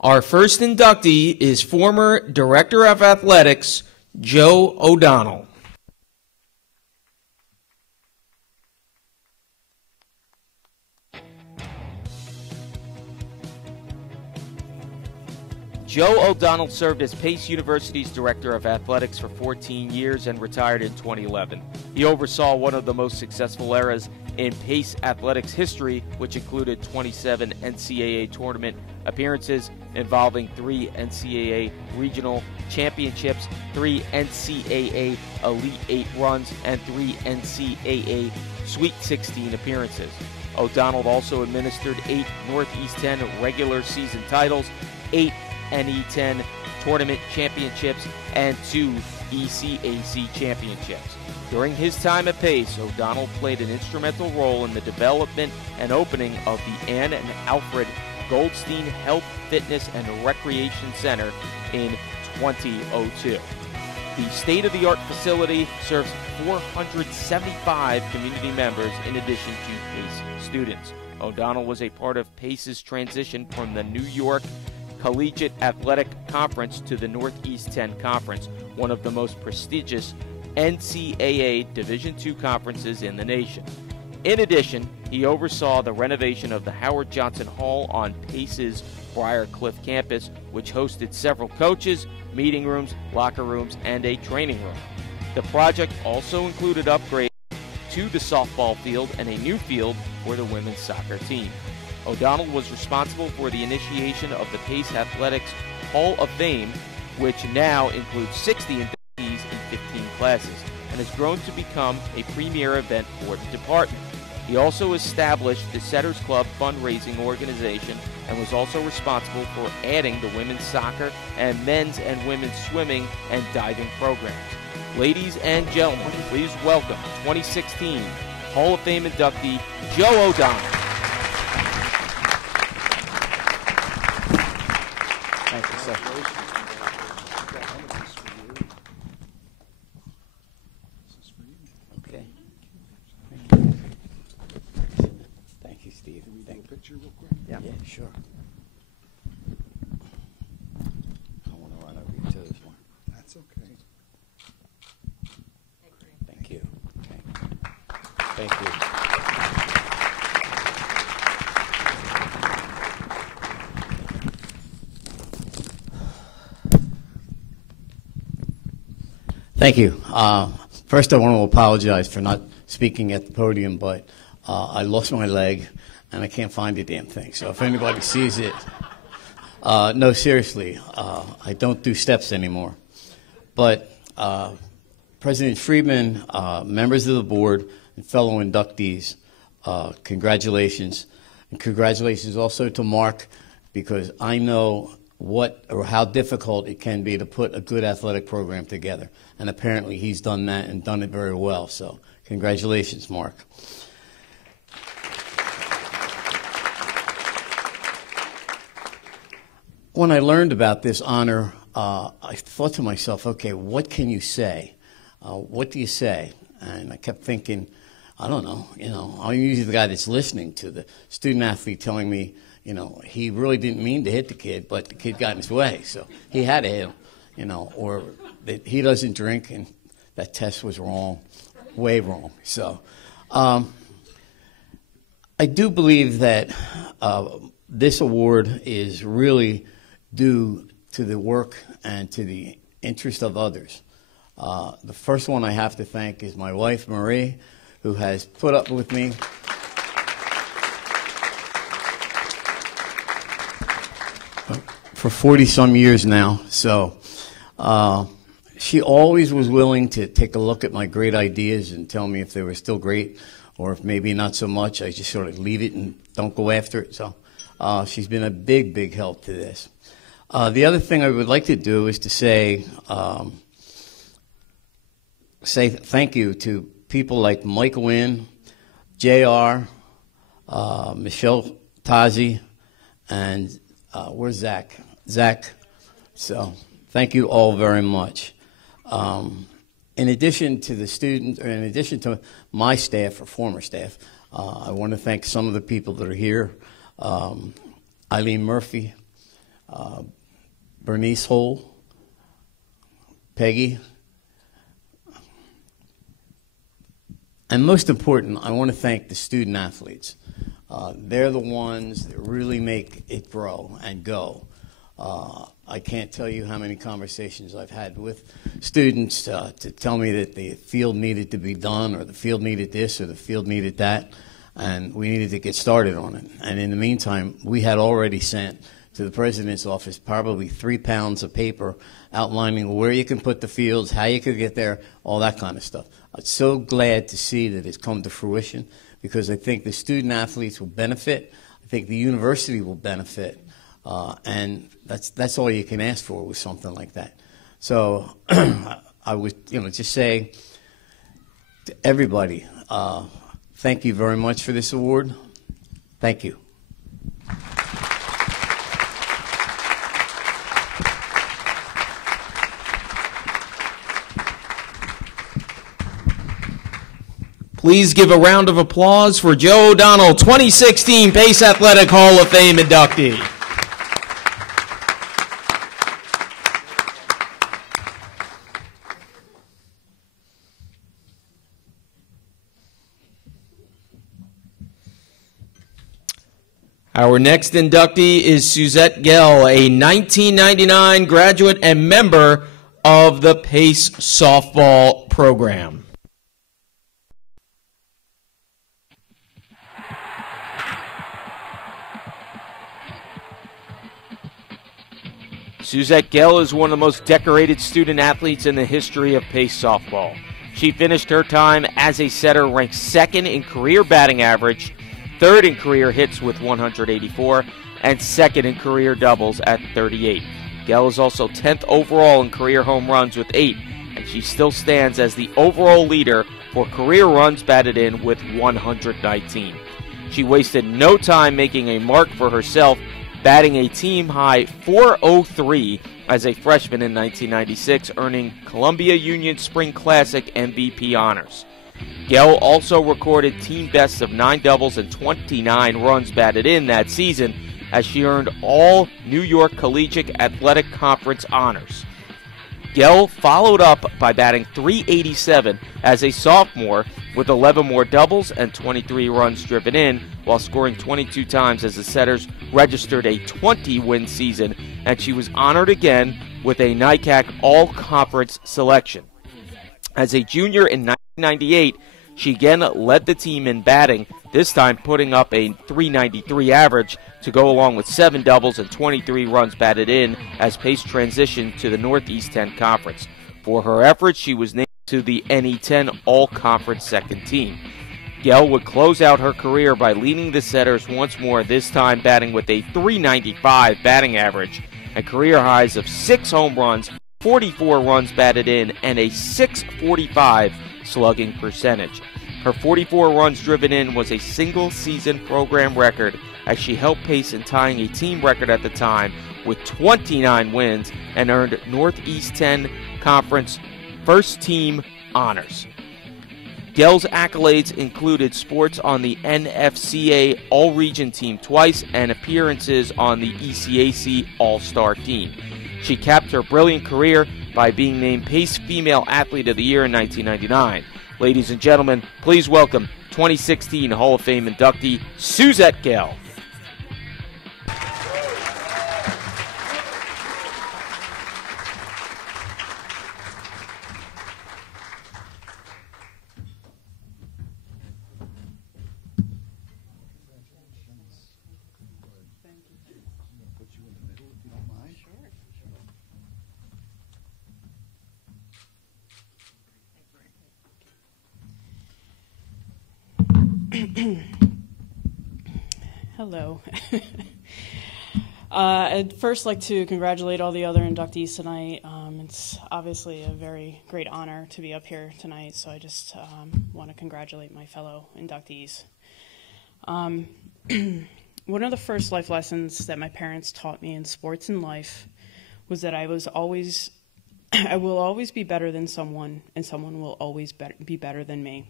Our first inductee is former Director of Athletics, Joe O'Donnell. Joe O'Donnell served as Pace University's Director of Athletics for 14 years and retired in 2011. He oversaw one of the most successful eras in Pace Athletics history, which included 27 NCAA tournament appearances involving 3 NCAA regional championships, 3 NCAA Elite 8 runs, and 3 NCAA Sweet 16 appearances. O'Donnell also administered 8 Northeast 10 regular season titles, 8 NE10 tournament championships, and 2 ECAC championships. During his time at Pace, O'Donnell played an instrumental role in the development and opening of the Ann and Alfred Goldstein Health, Fitness, and Recreation Center in 2002. The state-of-the-art facility serves 475 community members in addition to Pace students. O'Donnell was a part of Pace's transition from the New York Collegiate Athletic Conference to the Northeast 10 Conference, one of the most prestigious NCAA Division II conferences in the nation. In addition, he oversaw the renovation of the Howard Johnson Hall on Pace's Briarcliff campus, which hosted several coaches, meeting rooms, locker rooms, and a training room. The project also included upgrades to the softball field and a new field for the women's soccer team. O'Donnell was responsible for the initiation of the Pace Athletics Hall of Fame, which now includes 60 inductees in 15 classes, and has grown to become a premier event for the department. He also established the Setters Club fundraising organization and was also responsible for adding the women's soccer and men's and women's swimming and diving programs. Ladies and gentlemen, please welcome 2016 Hall of Fame inductee Joe O'Donnell. Thank you, sir. Okay. Thank you, Steve. Can we take a picture real quick? Yeah, sure. I want to run over your toes more. That's okay. Thank you. Okay. Thank you. Thank you. First, I want to apologize for not speaking at the podium, but I lost my leg, and I can't find the damn thing. So if anybody sees it, no, seriously, I don't do steps anymore. But President Friedman, members of the board, and fellow inductees, congratulations. And congratulations also to Mark, because I know what or how difficult it can be to put a good athletic program together. And apparently he's done that and done it very well. So congratulations, Mark. When I learned about this honor, I thought to myself, okay, what can you say? What do you say? And I kept thinking, I don't know, I'm usually the guy that's listening to the student athlete telling me, he really didn't mean to hit the kid, but the kid got in his way, so he had to hit him, or that he doesn't drink and that test was wrong, way wrong. So I do believe that this award is really due to the work and to the interest of others. The first one I have to thank is my wife, Marie, who has put up with me for 40-some years now. So she always was willing to take a look at my great ideas and tell me if they were still great or if maybe not so much. I just sort of leave it and don't go after it. So she's been a big, big help to this. The other thing I would like to do is to say thank you to people like Mike Wynn, JR, Michelle Tazi, and where's Zach? Zach. So thank you all very much. In addition to the student, or in addition to my staff or former staff, I want to thank some of the people that are here. Eileen Murphy, Bernice Hole, Peggy, and most important, I want to thank the student athletes. They're the ones that really make it grow and go. I can't tell you how many conversations I've had with students to tell me that the field needed to be done, or the field needed this, or the field needed that, and we needed to get started on it. And in the meantime, we had already sent to the president's office probably 3 pounds of paper outlining where you can put the fields, how you could get there, all that kind of stuff. I'm so glad to see that it's come to fruition, because I think the student athletes will benefit. I think the university will benefit. And that's all you can ask for with something like that. So I would just say to everybody, thank you very much for this award. Thank you. Please give a round of applause for Joe O'Donnell, 2016 Pace Athletic Hall of Fame inductee. Our next inductee is Suzette Gehl, a 1999 graduate and member of the Pace softball program. Suzette Gehl is one of the most decorated student athletes in the history of Pace softball. She finished her time as a setter ranked second in career batting average, third in career hits with 184, and second in career doubles at 38. Gehl is also 10th overall in career home runs with 8, and she still stands as the overall leader for career runs batted in with 119. She wasted no time making a mark for herself, batting a team-high .403 as a freshman in 1996, earning Columbia Union Spring Classic MVP honors. Gehl also recorded team bests of 9 doubles and 29 runs batted in that season, as she earned all New York Collegiate Athletic Conference honors. Gehl followed up by batting .387 as a sophomore with 11 more doubles and 23 runs driven in, while scoring 22 times as the Setters registered a 20-win season, and she was honored again with a NICAC All-Conference selection. As a junior in 1998, she again led the team in batting, this time putting up a .393 average to go along with 7 doubles and 23 runs batted in as Pace transitioned to the Northeast 10 Conference. For her efforts, she was named to the NE10 All-Conference second team. Gehl would close out her career by leading the Setters once more, this time batting with a .395 batting average and career highs of 6 home runs, 44 runs batted in, and a .645 slugging percentage. Her 44 runs driven in was a single-season program record, as she helped Pace in tying a team record at the time with 29 wins and earned Northeast 10 Conference first team honors. Gehl's accolades included sports on the NFCA All-Region team twice and appearances on the ECAC All-Star team. She capped her brilliant career by being named Pace Female Athlete of the Year in 1999. Ladies and gentlemen, please welcome 2016 Hall of Fame inductee Suzette Gehl. Hello. I'd first like to congratulate all the other inductees tonight. It's obviously a very great honor to be up here tonight, so I just want to congratulate my fellow inductees. One of the first life lessons that my parents taught me in sports and life was that I will always be better than someone, and someone will always be better than me.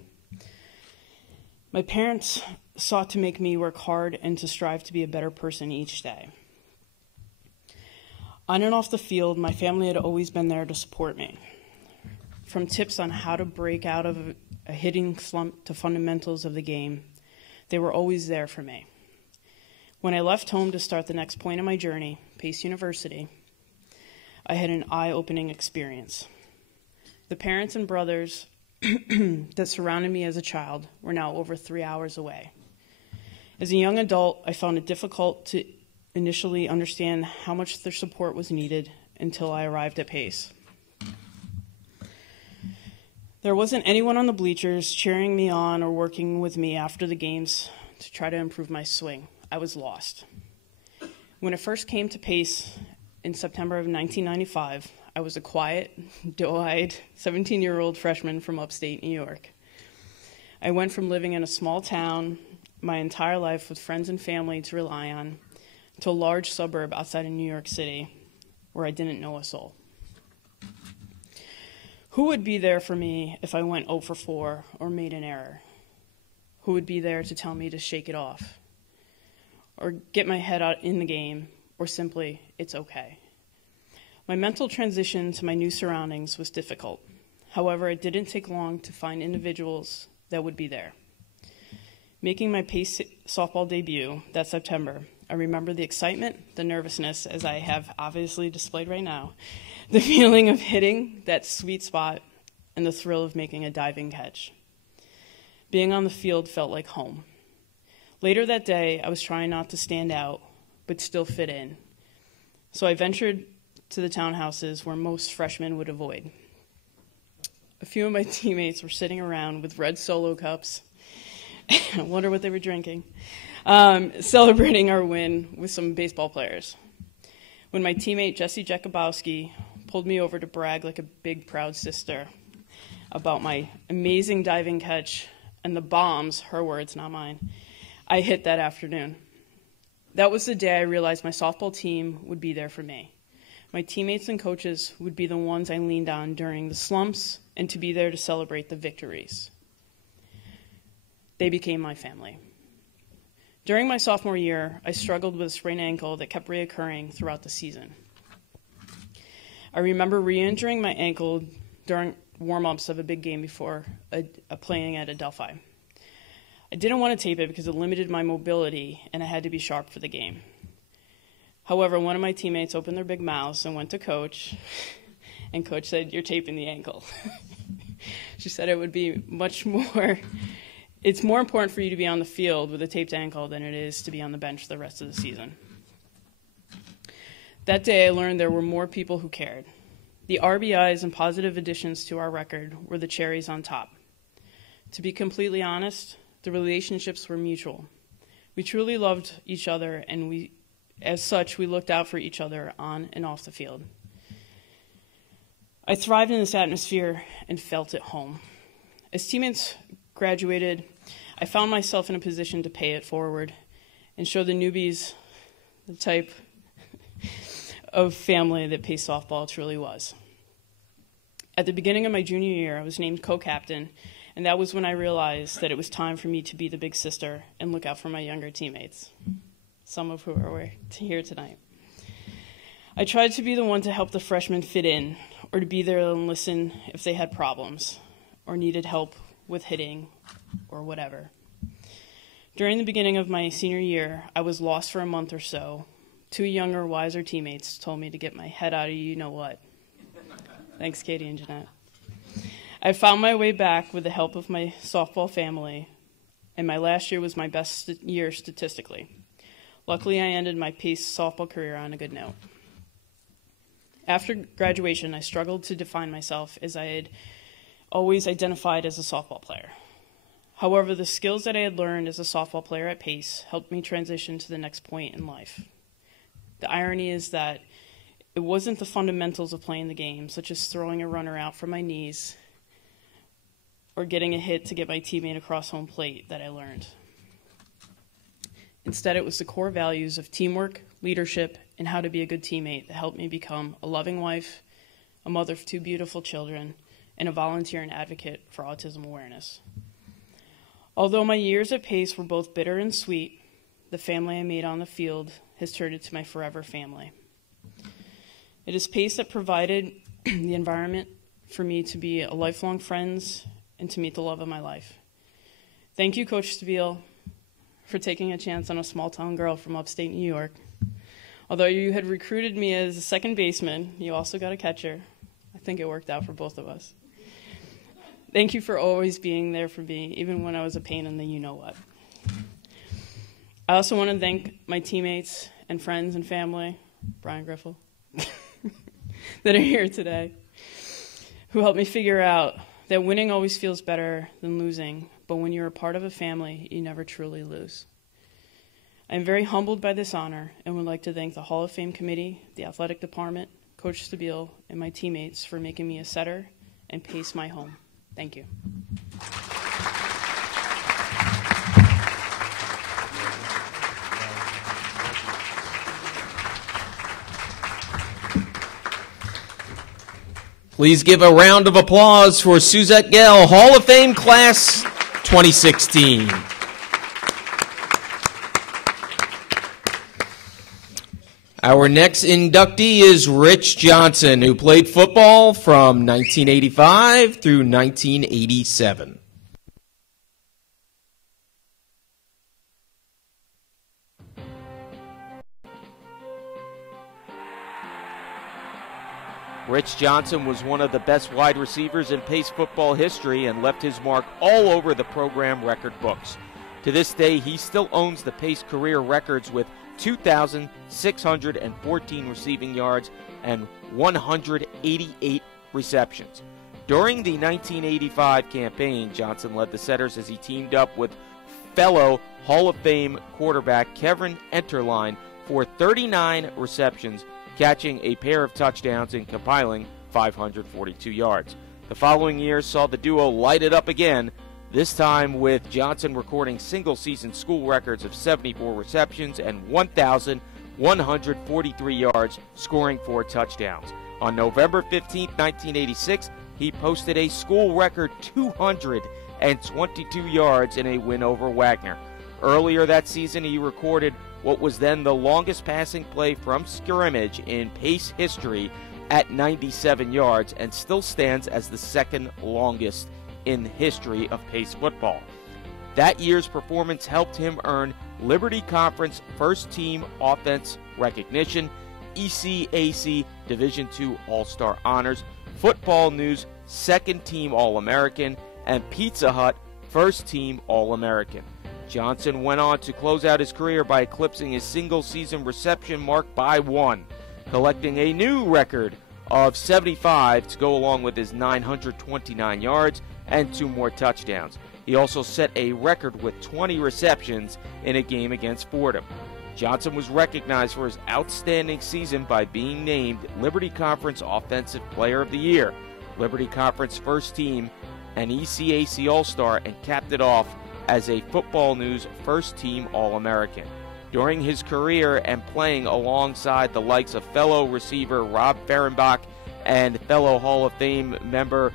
My parents sought to make me work hard and to strive to be a better person each day. On and off the field, my family had always been there to support me. From tips on how to break out of a hitting slump to fundamentals of the game, they were always there for me. When I left home to start the next point of my journey, Pace University, I had an eye-opening experience. The parents and brothers that surrounded me as a child were now over 3 hours away. As a young adult, I found it difficult to initially understand how much their support was needed until I arrived at Pace. There wasn't anyone on the bleachers cheering me on or working with me after the games to try to improve my swing. I was lost. When I first came to Pace in September of 1995, I was a quiet, doe-eyed 17-year-old freshman from upstate New York. I went from living in a small town my entire life with friends and family to rely on to a large suburb outside of New York City where I didn't know a soul. Who would be there for me if I went 0 for 4 or made an error? Who would be there to tell me to shake it off or get my head out in the game or simply, it's okay? My mental transition to my new surroundings was difficult. However, it didn't take long to find individuals that would be there. Making my Pace softball debut that September, I remember the excitement, the nervousness, as I have obviously displayed right now, the feeling of hitting that sweet spot, and the thrill of making a diving catch. Being on the field felt like home. Later that day, I was trying not to stand out, but still fit in. So I ventured to the townhouses where most freshmen would avoid. A few of my teammates were sitting around with red Solo cups. I wonder what they were drinking. Celebrating our win with some baseball players. When my teammate Jesse Jakubowski pulled me over to brag like a big proud sister about my amazing diving catch and the bombs, her words, not mine, I hit that afternoon. That was the day I realized my softball team would be there for me. My teammates and coaches would be the ones I leaned on during the slumps and to be there to celebrate the victories. They became my family. During my sophomore year, I struggled with a sprained ankle that kept reoccurring throughout the season. I remember re-injuring my ankle during warm-ups of a big game before playing at Adelphi. I didn't want to tape it because it limited my mobility and I had to be sharp for the game. However, one of my teammates opened their big mouths and went to Coach, and Coach said, "You're taping the ankle." She said it would be it's more important for you to be on the field with a taped ankle than it is to be on the bench the rest of the season. That day I learned there were more people who cared. The RBIs and positive additions to our record were the cherries on top. To be completely honest, the relationships were mutual. We truly loved each other, and as such, we looked out for each other on and off the field. I thrived in this atmosphere and felt at home. As teammates graduated, I found myself in a position to pay it forward and show the newbies the type of family that Pace softball truly was. At the beginning of my junior year, I was named co-captain, and that was when I realized that it was time for me to be the big sister and look out for my younger teammates, some of who are here tonight. I tried to be the one to help the freshmen fit in, or to be there and listen if they had problems or needed help with hitting or whatever. During the beginning of my senior year, I was lost for a month or so. 2 younger, wiser teammates told me to get my head out of you-know-what. Thanks, Katie and Jeanette. I found my way back with the help of my softball family, and my last year was my best year statistically. Luckily, I ended my Pace softball career on a good note. After graduation, I struggled to define myself as I had always identified as a softball player. However, the skills that I had learned as a softball player at Pace helped me transition to the next point in life. The irony is that it wasn't the fundamentals of playing the game, such as throwing a runner out from my knees or getting a hit to get my teammate across home plate, that I learned. Instead, it was the core values of teamwork, leadership, and how to be a good teammate that helped me become a loving wife, a mother of 2 beautiful children, and a volunteer and advocate for autism awareness. Although my years at Pace were both bitter and sweet, the family I made on the field has turned into my forever family. It is Pace that provided the environment for me to be a lifelong friends and to meet the love of my life. Thank you, Coach Gehl, for taking a chance on a small-town girl from upstate New York. Although you had recruited me as a second baseman, you also got a catcher. I think it worked out for both of us. Thank you for always being there for me, even when I was a pain in the you-know-what. I also want to thank my teammates and friends and family, Brian Griffel, that are here today, who helped me figure out that winning always feels better than losing, but when you're a part of a family, you never truly lose. I am very humbled by this honor and would like to thank the Hall of Fame Committee, the athletic department, Coach Gehl, and my teammates for making me a setter and Pace my home. Thank you. Please give a round of applause for Suzette Gehl, Hall of Fame Class 2016. Our next inductee is Rich Johnson, who played football from 1985 through 1987. Rich Johnson was one of the best wide receivers in Pace football history and left his mark all over the program record books. To this day, he still owns the Pace career records with 2,614 receiving yards, and 188 receptions. During the 1985 campaign, Johnson led the Setters as he teamed up with fellow Hall of Fame quarterback Kevin Enterline for 39 receptions, catching a pair of touchdowns and compiling 542 yards. The following year saw the duo light it up again, this time with Johnson recording single-season school records of 74 receptions and 1,143 yards, scoring 4 touchdowns. On November 15, 1986, he posted a school record 222 yards in a win over Wagner. Earlier that season, he recorded what was then the longest passing play from scrimmage in Pace history at 97 yards and still stands as the second longest in the history of Pace football. That year's performance helped him earn Liberty Conference First Team Offense recognition, ECAC Division II All-Star honors, Football News Second Team All-American, and Pizza Hut First Team All-American. Johnson went on to close out his career by eclipsing his single-season reception mark by 1, collecting a new record of 75 to go along with his 929 yards and 2 more touchdowns. He also set a record with 20 receptions in a game against Fordham. Johnson was recognized for his outstanding season by being named Liberty Conference Offensive Player of the Year, Liberty Conference First Team, and ECAC All-Star, and capped it off as a Football News First Team All-American. During his career and playing alongside the likes of fellow receiver Rob Fehrenbach and fellow Hall of Fame member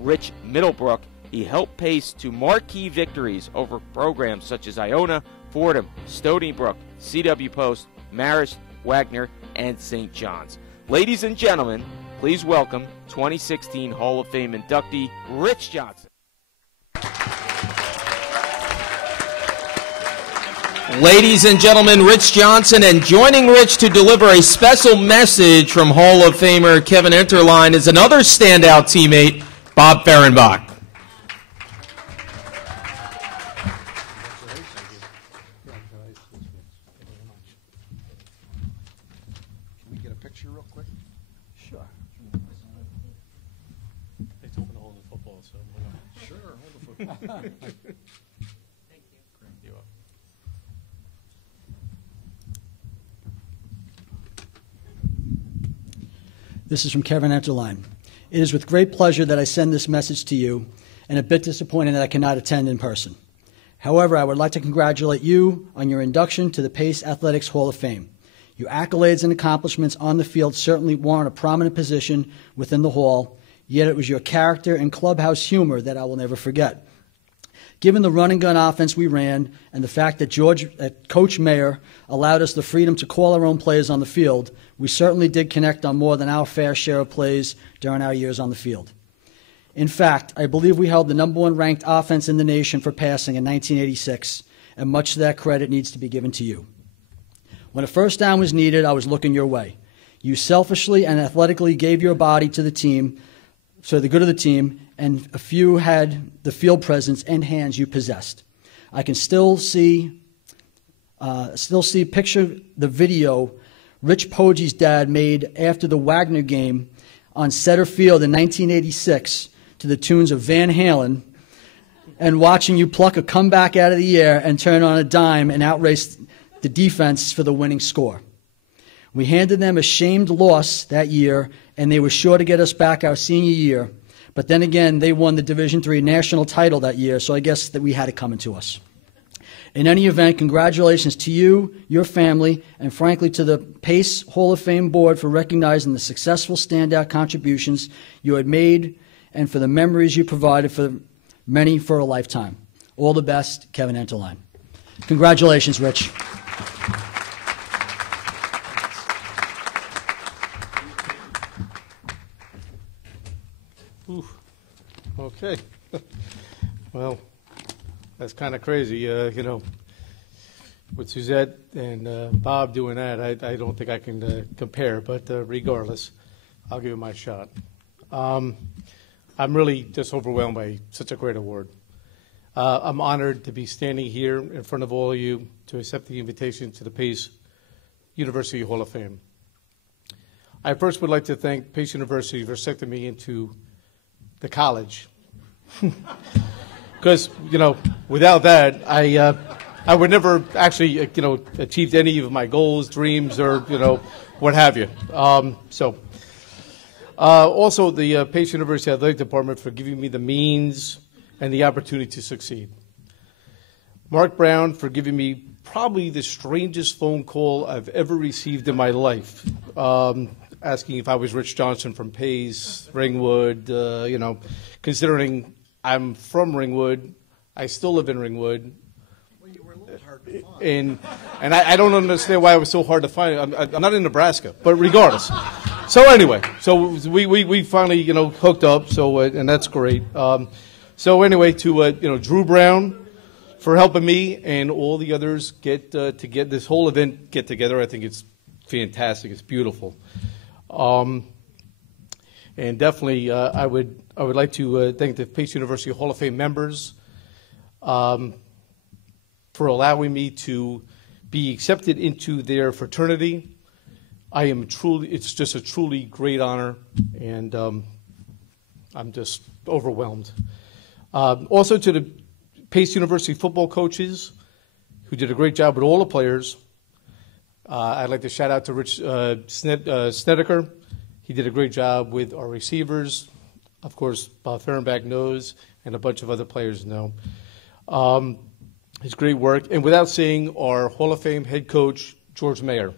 Rich Middlebrook, he helped Pace to marquee victories over programs such as Iona, Fordham, Stony Brook, CW Post, Marist, Wagner, and St. John's. Ladies and gentlemen, please welcome 2016 Hall of Fame inductee Rich Johnson. Ladies and gentlemen, Rich Johnson, and joining Rich to deliver a special message from Hall of Famer Kevin Enterline is another standout teammate, Bob Fehrenbach. Can we get a picture real quick? Sure. They told me to hold the football, so Sure, hold the football. This is from Kevin Enterline. It is with great pleasure that I send this message to you, and a bit disappointed that I cannot attend in person. However, I would like to congratulate you on your induction to the Pace Athletics Hall of Fame. Your accolades and accomplishments on the field certainly warrant a prominent position within the hall, yet it was your character and clubhouse humor that I will never forget. Given the run-and-gun offense we ran and the fact that Coach Mayer allowed us the freedom to call our own plays on the field, we certainly did connect on more than our fair share of plays during our years on the field. In fact, I believe we held the #1 ranked offense in the nation for passing in 1986, and much of that credit needs to be given to you. When a first down was needed, I was looking your way. You selfishly and athletically gave your body to the team, so the good of the team, and a few had the field presence and hands you possessed. I can still picture the video Rich Poggi's dad made after the Wagner game on Setter Field in 1986 to the tunes of Van Halen, and watching you pluck a comeback out of the air and turn on a dime and outrace the defense for the winning score. We handed them a shamed loss that year, and they were sure to get us back our senior year. But then again, they won the Division III national title that year, so I guess that we had it coming to us. In any event, congratulations to you, your family, and frankly to the Pace Hall of Fame board for recognizing the successful standout contributions you had made and for the memories you provided for many for a lifetime. All the best, Kevin Enterline. Congratulations, Rich. Okay. Well, that's kind of crazy, with Suzette and Bob doing that. I don't think I can compare, but regardless, I'll give it my shot. I'm really just overwhelmed by such a great award. I'm honored to be standing here in front of all of you to accept the invitation to the Pace University Hall of Fame. I first would like to thank Pace University for accepting me into the college. Because, without that, I would never actually, achieved any of my goals, dreams, or, what have you. Also, the Pace University Athletic Department for giving me the means and the opportunity to succeed. Mark Brown for giving me probably the strangest phone call I've ever received in my life, asking if I was Rich Johnson from Pace, Ringwood, considering I'm from Ringwood, I still live in Ringwood. Well, you were a little hard to find. And I don't understand why it was so hard to find. I'm not in Nebraska, but regardless. So anyway, we finally, hooked up, and that's great. So anyway, to Drew Brown for helping me and all the others get this whole event get together. I think it's fantastic. It's beautiful. And definitely, I would like to thank the Pace University Hall of Fame members for allowing me to be accepted into their fraternity. It's just a truly great honor, and I'm just overwhelmed. Also to the Pace University football coaches who did a great job with all the players. I'd like to shout out to Rich Snedeker. He did a great job with our receivers. Of course, Bob Fehrenbach knows, and a bunch of other players know. His great work. And without saying, our Hall of Fame head coach, George Mayer.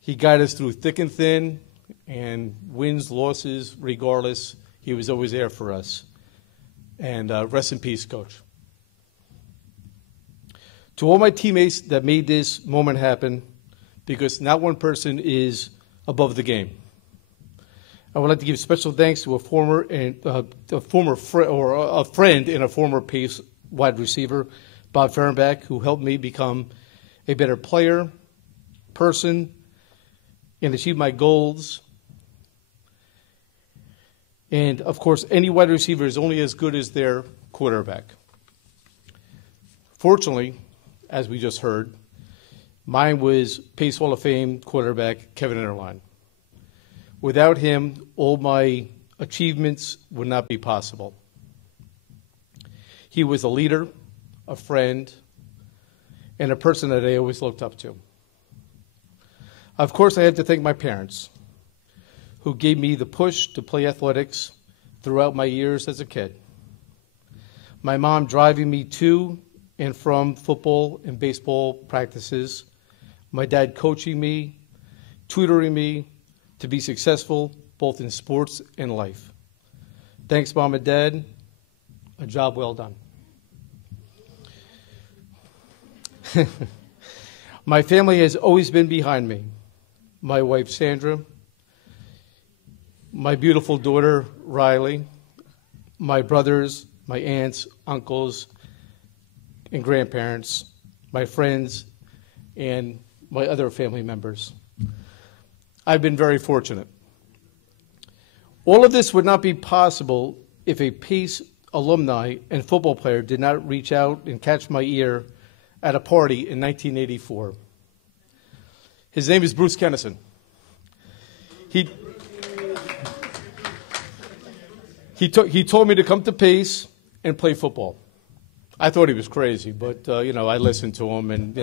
He guided us through thick and thin, and wins, losses, regardless, he was always there for us. And rest in peace, Coach. To all my teammates that made this moment happen, because not one person is above the game. I would like to give special thanks to a friend and a former Pace wide receiver, Bob Fehrenbach, who helped me become a better player, person, and achieve my goals. And, of course, any wide receiver is only as good as their quarterback. Fortunately, as we just heard, mine was Pace Hall of Fame quarterback Kevin Enderline. Without him, all my achievements would not be possible. He was a leader, a friend, and a person that I always looked up to. Of course, I have to thank my parents, who gave me the push to play athletics throughout my years as a kid. My mom driving me to and from football and baseball practices. My dad coaching me, tutoring me to be successful both in sports and life. Thanks, Mom and Dad. A job well done. My family has always been behind me. My wife, Sandra, my beautiful daughter, Riley, my brothers, my aunts, uncles, and grandparents, my friends, and my other family members. I've been very fortunate. All of this would not be possible if a Pace alumni and football player did not reach out and catch my ear at a party in 1984. His name is Bruce Kennison. He told me to come to Pace and play football. I thought he was crazy, but I listened to him, and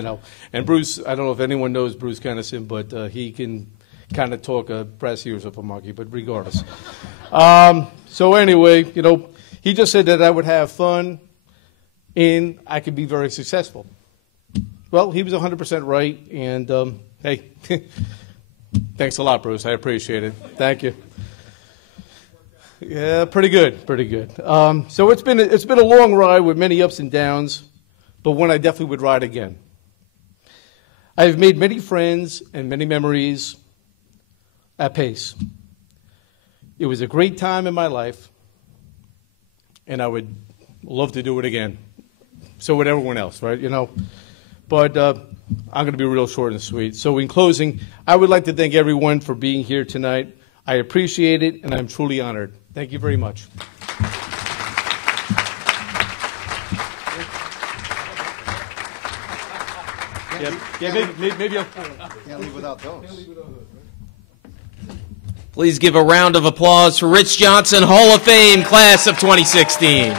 Bruce. I don't know if anyone knows Bruce Kennison, but he can kind of talk brass ears of a monkey. But regardless, so anyway, he just said that I would have fun, and I could be very successful. Well, he was 100% right, and hey, thanks a lot, Bruce. I appreciate it. Thank you. Yeah, pretty good. So it's been a long ride with many ups and downs, but one I definitely would ride again. I have made many friends and many memories at Pace. It was a great time in my life, and I would love to do it again. So would everyone else, right? But I'm going to be real short and sweet. So in closing, I would like to thank everyone for being here tonight. I appreciate it, and I'm truly honored. Thank you very much. Maybe I'll... Can't leave without those. Please give a round of applause for Rich Johnson, Hall of Fame, class of 2016.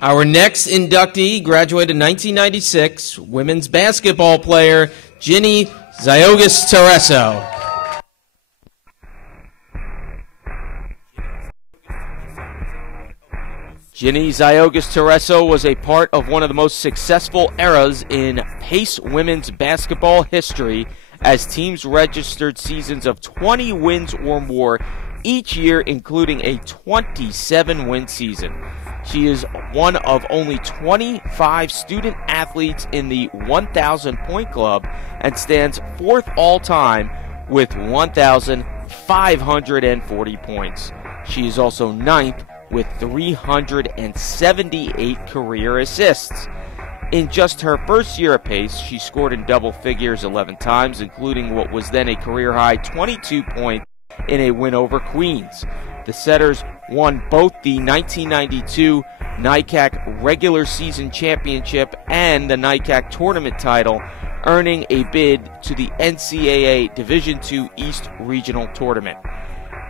Our next inductee graduated in 1996, women's basketball player Ginny Ziogas Torreso. Ginny Ziogas Torreso was a part of one of the most successful eras in Pace women's basketball history, as teams registered seasons of 20 wins or more each year, including a 27-win season. She is one of only 25 student athletes in the 1,000-point club and stands fourth all-time with 1,540 points. She is also ninth with 378 career assists. In just her first year at Pace, she scored in double figures 11 times, including what was then a career-high 22 points in a win over Queens. The Setters won both the 1992 NICAC regular season championship and the NICAC tournament title, earning a bid to the NCAA Division II East Regional Tournament.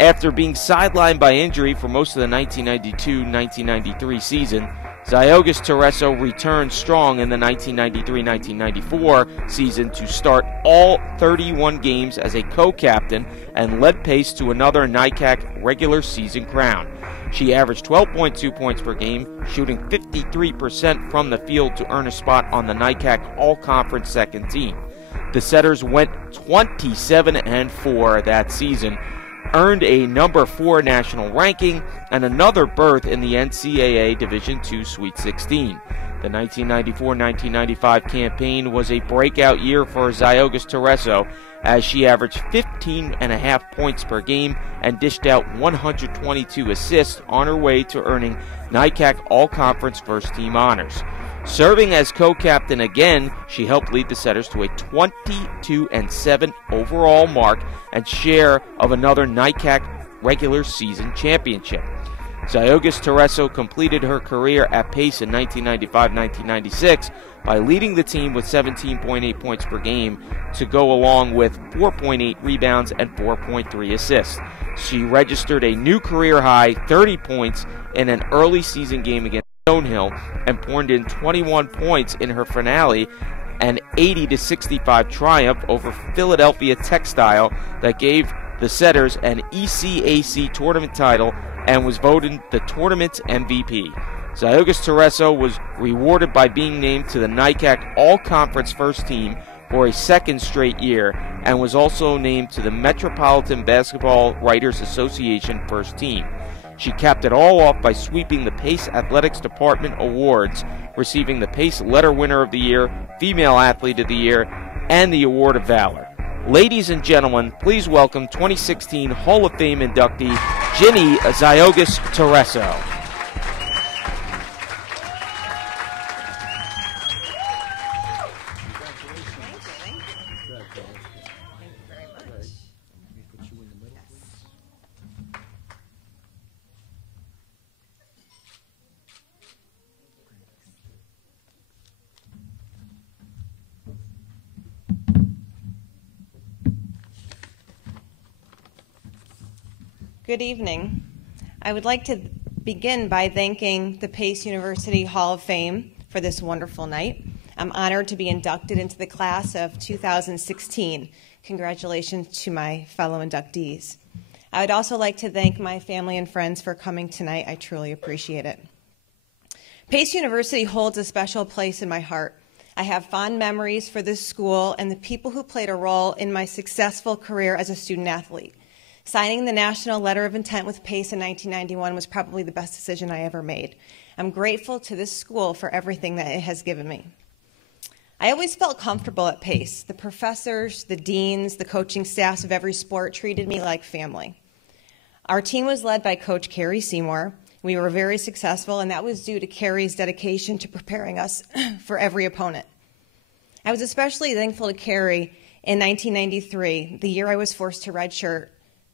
After being sidelined by injury for most of the 1992-1993 season, Ziogas Torreso returned strong in the 1993-1994 season to start all 31 games as a co-captain and led Pace to another NICAC regular season crown. She averaged 12.2 points per game, shooting 53% from the field to earn a spot on the NICAC All-Conference second team. The Setters went 27-4 that season, earned a number 4 national ranking and another berth in the NCAA Division II Sweet 16. The 1994-1995 campaign was a breakout year for Ziogas Torreso, as she averaged 15.5 points per game and dished out 122 assists on her way to earning NICAC All-Conference first-team honors. Serving as co-captain again, she helped lead the Setters to a 22-7 overall mark and share of another NICAC regular season championship. Ziogas Torreso completed her career at Pace in 1995-1996 by leading the team with 17.8 points per game to go along with 4.8 rebounds and 4.3 assists. She registered a new career-high 30 points in an early season game against Stonehill and poured in 21 points in her finale, an 80-65 triumph over Philadelphia Textile that gave the Setters an ECAC tournament title and was voted the tournament's MVP. Ziogas Torreso was rewarded by being named to the NICAC All-Conference first team for a second straight year and was also named to the Metropolitan Basketball Writers Association first team. She capped it all off by sweeping the Pace Athletics Department awards, receiving the Pace Letter Winner of the Year, Female Athlete of the Year, and the Award of Valor. Ladies and gentlemen, please welcome 2016 Hall of Fame inductee Ginny Ziogas Torreso. Good evening. I would like to begin by thanking the Pace University Hall of Fame for this wonderful night. I'm honored to be inducted into the class of 2016. Congratulations to my fellow inductees. I would also like to thank my family and friends for coming tonight. I truly appreciate it. Pace University holds a special place in my heart. I have fond memories for this school and the people who played a role in my successful career as a student athlete. Signing the National Letter of Intent with Pace in 1991 was probably the best decision I ever made. I'm grateful to this school for everything that it has given me. I always felt comfortable at Pace. The professors, the deans, the coaching staffs of every sport treated me like family. Our team was led by Coach Carrie Seymour. We were very successful, and that was due to Carrie's dedication to preparing us for every opponent. I was especially thankful to Carrie in 1993, the year I was forced to redshirt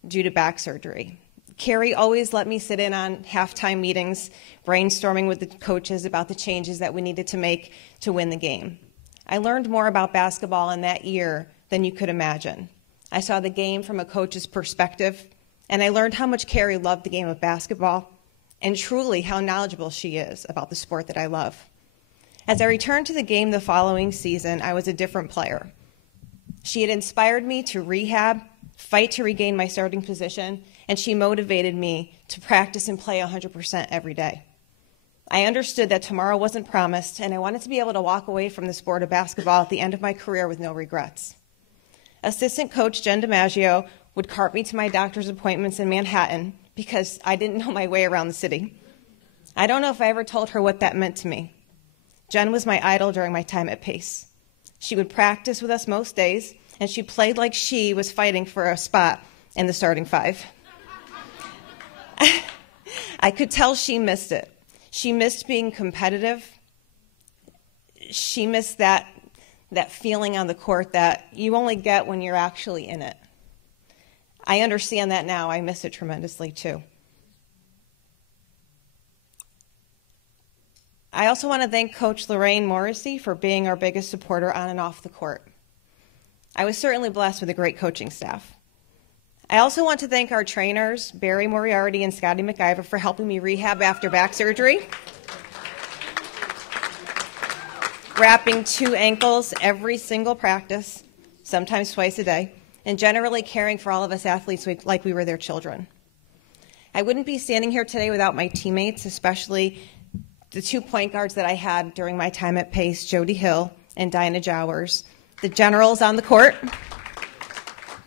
due to back surgery. Carrie always let me sit in on halftime meetings, brainstorming with the coaches about the changes that we needed to make to win the game. I learned more about basketball in that year than you could imagine. I saw the game from a coach's perspective, and I learned how much Carrie loved the game of basketball and truly how knowledgeable she is about the sport that I love. As I returned to the game the following season, I was a different player. She had inspired me to rehab, fight to regain my starting position, and she motivated me to practice and play 100% every day. I understood that tomorrow wasn't promised, and I wanted to be able to walk away from the sport of basketball at the end of my career with no regrets. Assistant coach Jen DiMaggio would cart me to my doctor's appointments in Manhattan because I didn't know my way around the city. I don't know if I ever told her what that meant to me. Jen was my idol during my time at Pace. She would practice with us most days, and she played like she was fighting for a spot in the starting five. I could tell she missed it. She missed being competitive. She missed that feeling on the court that you only get when you're actually in it. I understand that now. I miss it tremendously too. I also want to thank Coach Lorraine Morrissey for being our biggest supporter on and off the court. I was certainly blessed with a great coaching staff. I also want to thank our trainers, Barry Moriarty and Scotty McIver, for helping me rehab after back surgery, wrapping 2 ankles every single practice, sometimes twice a day, and generally caring for all of us athletes like we were their children. I wouldn't be standing here today without my teammates, especially the 2 point guards that I had during my time at Pace, Jody Hill and Dinah Jowers, the generals on the court.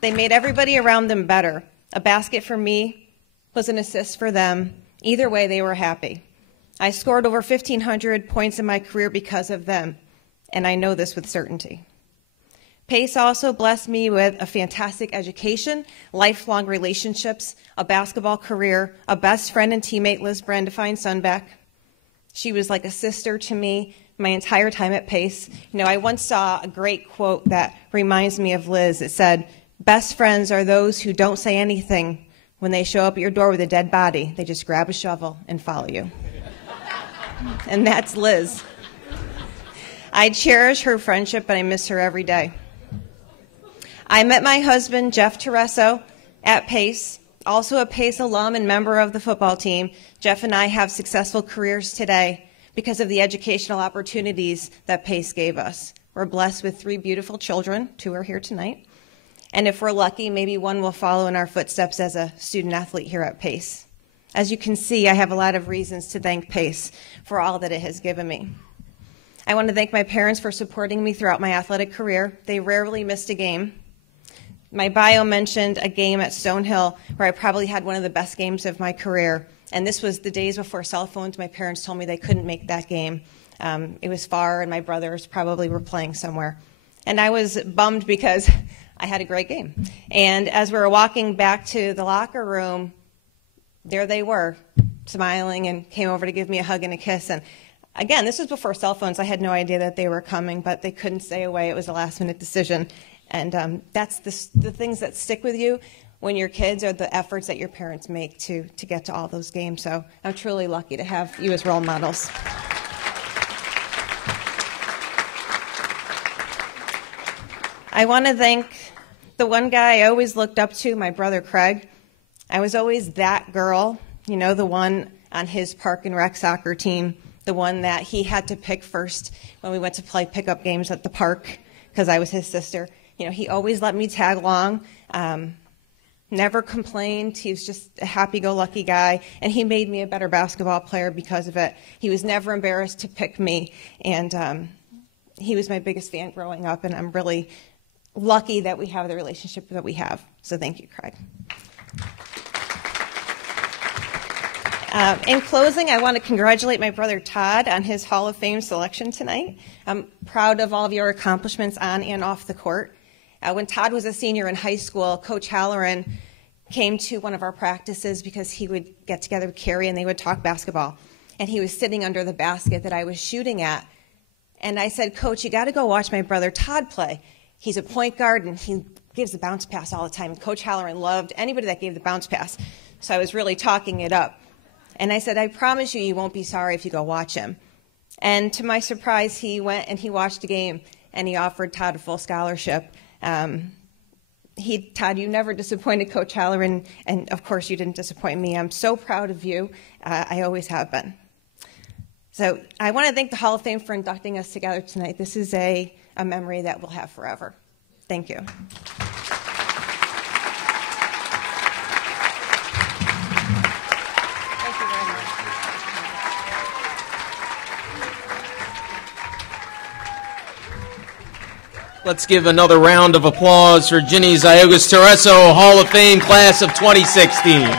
They made everybody around them better. A basket for me was an assist for them. Either way, they were happy. I scored over 1,500 points in my career because of them, and I know this with certainty. Pace also blessed me with a fantastic education, lifelong relationships, a basketball career, a best friend and teammate, Liz Brandifine Sunbeck. She was like a sister to me my entire time at Pace. You know, I once saw a great quote that reminds me of Liz. It said, "Best friends are those who don't say anything when they show up at your door with a dead body. They just grab a shovel and follow you." And that's Liz. I cherish her friendship, and I miss her every day. I met my husband, Jeff Torreso, at Pace, also a Pace alum and member of the football team. Jeff and I have successful careers today because of the educational opportunities that Pace gave us. We're blessed with 3 beautiful children. 2 are here tonight. And if we're lucky, maybe one will follow in our footsteps as a student athlete here at Pace. As you can see, I have a lot of reasons to thank Pace for all that it has given me. I want to thank my parents for supporting me throughout my athletic career. They rarely missed a game. My bio mentioned a game at Stonehill where I probably had one of the best games of my career. And this was the days before cell phones. My parents told me they couldn't make that game. It was far, and my brothers probably were playing somewhere. And I was bummed because I had a great game. And as we were walking back to the locker room, there they were, smiling, and came over to give me a hug and a kiss. And again, this was before cell phones. I had no idea that they were coming, but they couldn't stay away. It was a last-minute decision. And that's the things that stick with you when you're kids, are the efforts that your parents make to get to all those games. So I'm truly lucky to have you as role models. I want to thank the one guy I always looked up to, my brother Craig. I was always that girl, you know, the one on his park and rec soccer team, the one that he had to pick first when we went to play pickup games at the park because I was his sister. You know, he always let me tag along, never complained. He was just a happy-go-lucky guy, and he made me a better basketball player because of it. He was never embarrassed to pick me, and he was my biggest fan growing up, and I'm really lucky that we have the relationship that we have. So thank you, Craig. In closing, I want to congratulate my brother Todd on his Hall of Fame selection tonight. I'm proud of all of your accomplishments on and off the court. When Todd was a senior in high school, Coach Halloran came to one of our practices because he would get together with Carrie and they would talk basketball. And he was sitting under the basket that I was shooting at. And I said, "Coach, you got to go watch my brother Todd play. He's a point guard and he gives the bounce pass all the time." And Coach Halloran loved anybody that gave the bounce pass. so I was really talking it up. And I said, I promise you, you won't be sorry if you go watch him. And to my surprise, he went and he watched the game, and he offered Todd a full scholarship. Todd, you never disappointed Coach Heller, and of course you didn't disappoint me. I'm so proud of you. I always have been. So I want to thank the Hall of Fame for inducting us together tonight. This is a memory that we'll have forever. Thank you. Let's give another round of applause for Ginny Ziogas Torreso, Hall of Fame class of 2016.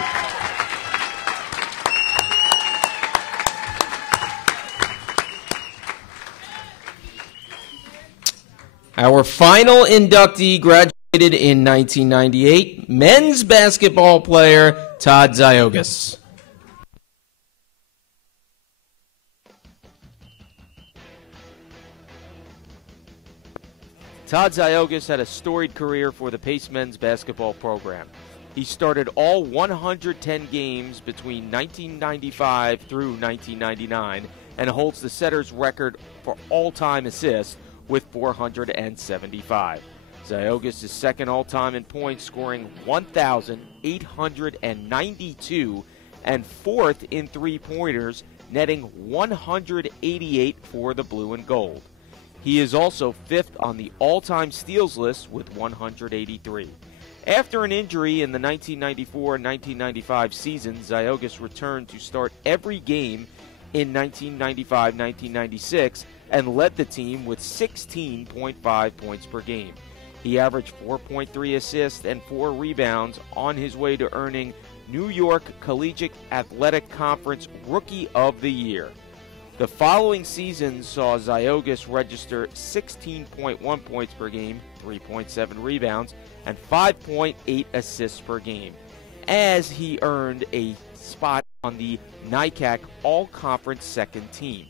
Our final inductee graduated in 1998, men's basketball player Todd Ziogas. Todd Ziogas had a storied career for the Pace men's basketball program. He started all 110 games between 1995 through 1999 and holds the setter's record for all-time assists with 475. Ziogas is second all-time in points, scoring 1,892, and fourth in three-pointers, netting 188 for the blue and gold. He is also fifth on the all-time steals list with 183. After an injury in the 1994-1995 season, Ziogas returned to start every game in 1995-1996 and led the team with 16.5 points per game. He averaged 4.3 assists and 4 rebounds on his way to earning New York Collegiate Athletic Conference Rookie of the Year. The following season saw Ziogas register 16.1 points per game, 3.7 rebounds, and 5.8 assists per game, as he earned a spot on the NICAC All-Conference second team.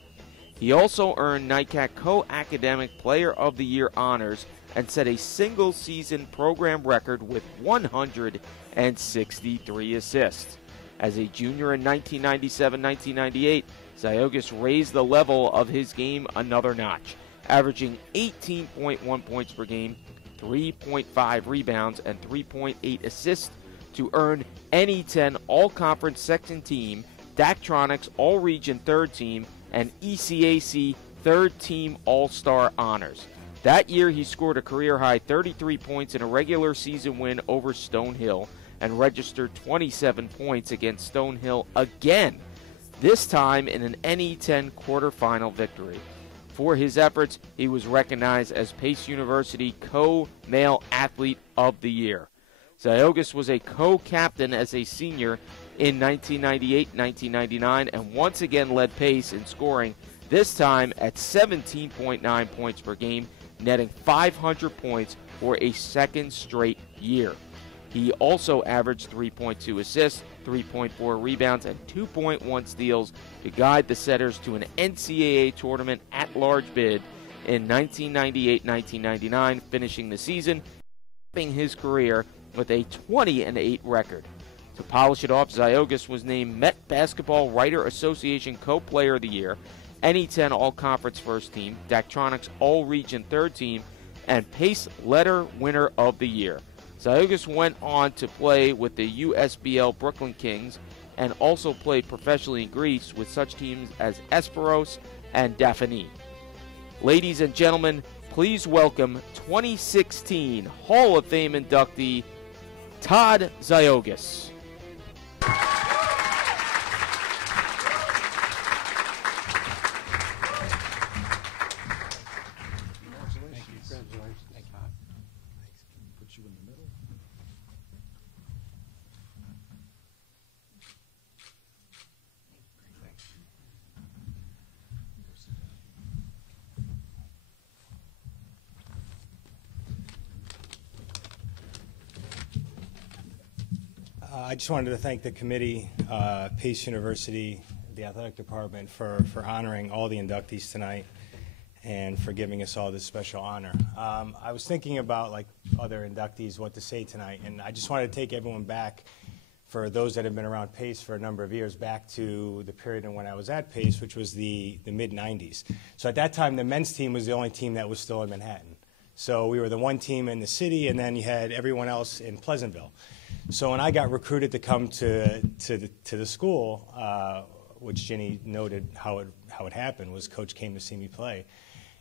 He also earned NICAC Co-Academic Player of the Year honors and set a single-season program record with 163 assists. As a junior in 1997-1998, Ziogas raised the level of his game another notch, averaging 18.1 points per game, 3.5 rebounds, and 3.8 assists to earn NE10 All-Conference Second Team, Daktronics All-Region Third Team, and ECAC Third Team All-Star honors. That year, he scored a career-high 33 points in a regular season win over Stonehill and registered 27 points against Stonehill again, this time in an NE10 quarterfinal victory. For his efforts, he was recognized as Pace University Co-Male Athlete of the Year. Ziogas was a co-captain as a senior in 1998-1999 and once again led Pace in scoring, this time at 17.9 points per game, netting 500 points for a second straight year. He also averaged 3.2 assists, 3.4 rebounds, and 2.1 steals to guide the Setters to an NCAA tournament at-large bid in 1998-1999, finishing the season, capping his career with a 20-8 record. To polish it off, Ziogas was named Met Basketball Writer Association Co-Player of the Year, NE10 All-Conference First Team, Daktronics All-Region Third Team, and Pace Letter Winner of the Year. Ziogas went on to play with the USBL Brooklyn Kings and also played professionally in Greece with such teams as Esperos and Daphne. Ladies and gentlemen, please welcome 2016 Hall of Fame inductee Todd Ziogas. I just wanted to thank the committee, Pace University, the athletic department for honoring all the inductees tonight and for giving us all this special honor. I was thinking about, like other inductees, what to say tonight, and I just wanted to take everyone back for those that have been around Pace for a number of years, back to the period when I was at Pace, which was the mid-'90s. So at that time, the men's team was the only team that was still in Manhattan. So we were the one team in the city, and then you had everyone else in Pleasantville. So when I got recruited to come to the school, which Ginny noted how it happened, was Coach came to see me play.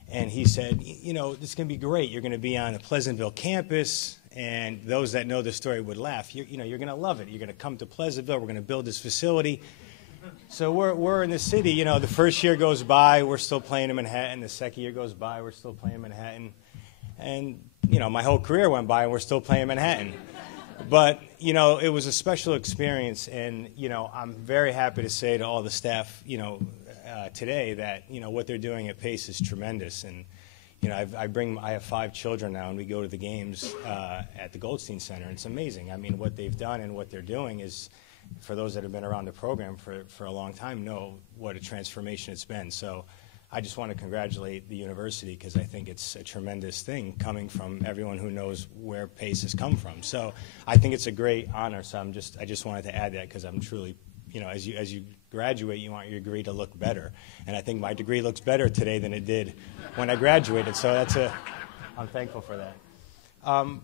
And he said, you know, this is going to be great. You're going to be on the Pleasantville campus, and those that know the story would laugh. You're going to love it. You're going to come to Pleasantville. We're going to build this facility. So we're in the city. You know, the first year goes by, we're still playing in Manhattan. The second year goes by, we're still playing in Manhattan. And, you know, my whole career went by, and we're still playing Manhattan. But, you know, it was a special experience, and, you know, I'm very happy to say to all the staff, you know, today that, you know, what they're doing at Pace is tremendous. And, you know, I have 5 children now, and we go to the games at the Goldstein Center, and it's amazing. I mean, what they've done and what they're doing is, for those that have been around the program for a long time, know what a transformation it's been. So I just want to congratulate the university, because I think it's a tremendous thing coming from everyone who knows where Pace has come from. So I think it's a great honor. So I just wanted to add that, because I'm truly, you know, as you graduate, you want your degree to look better. And I think my degree looks better today than it did when I graduated. So I'm thankful for that.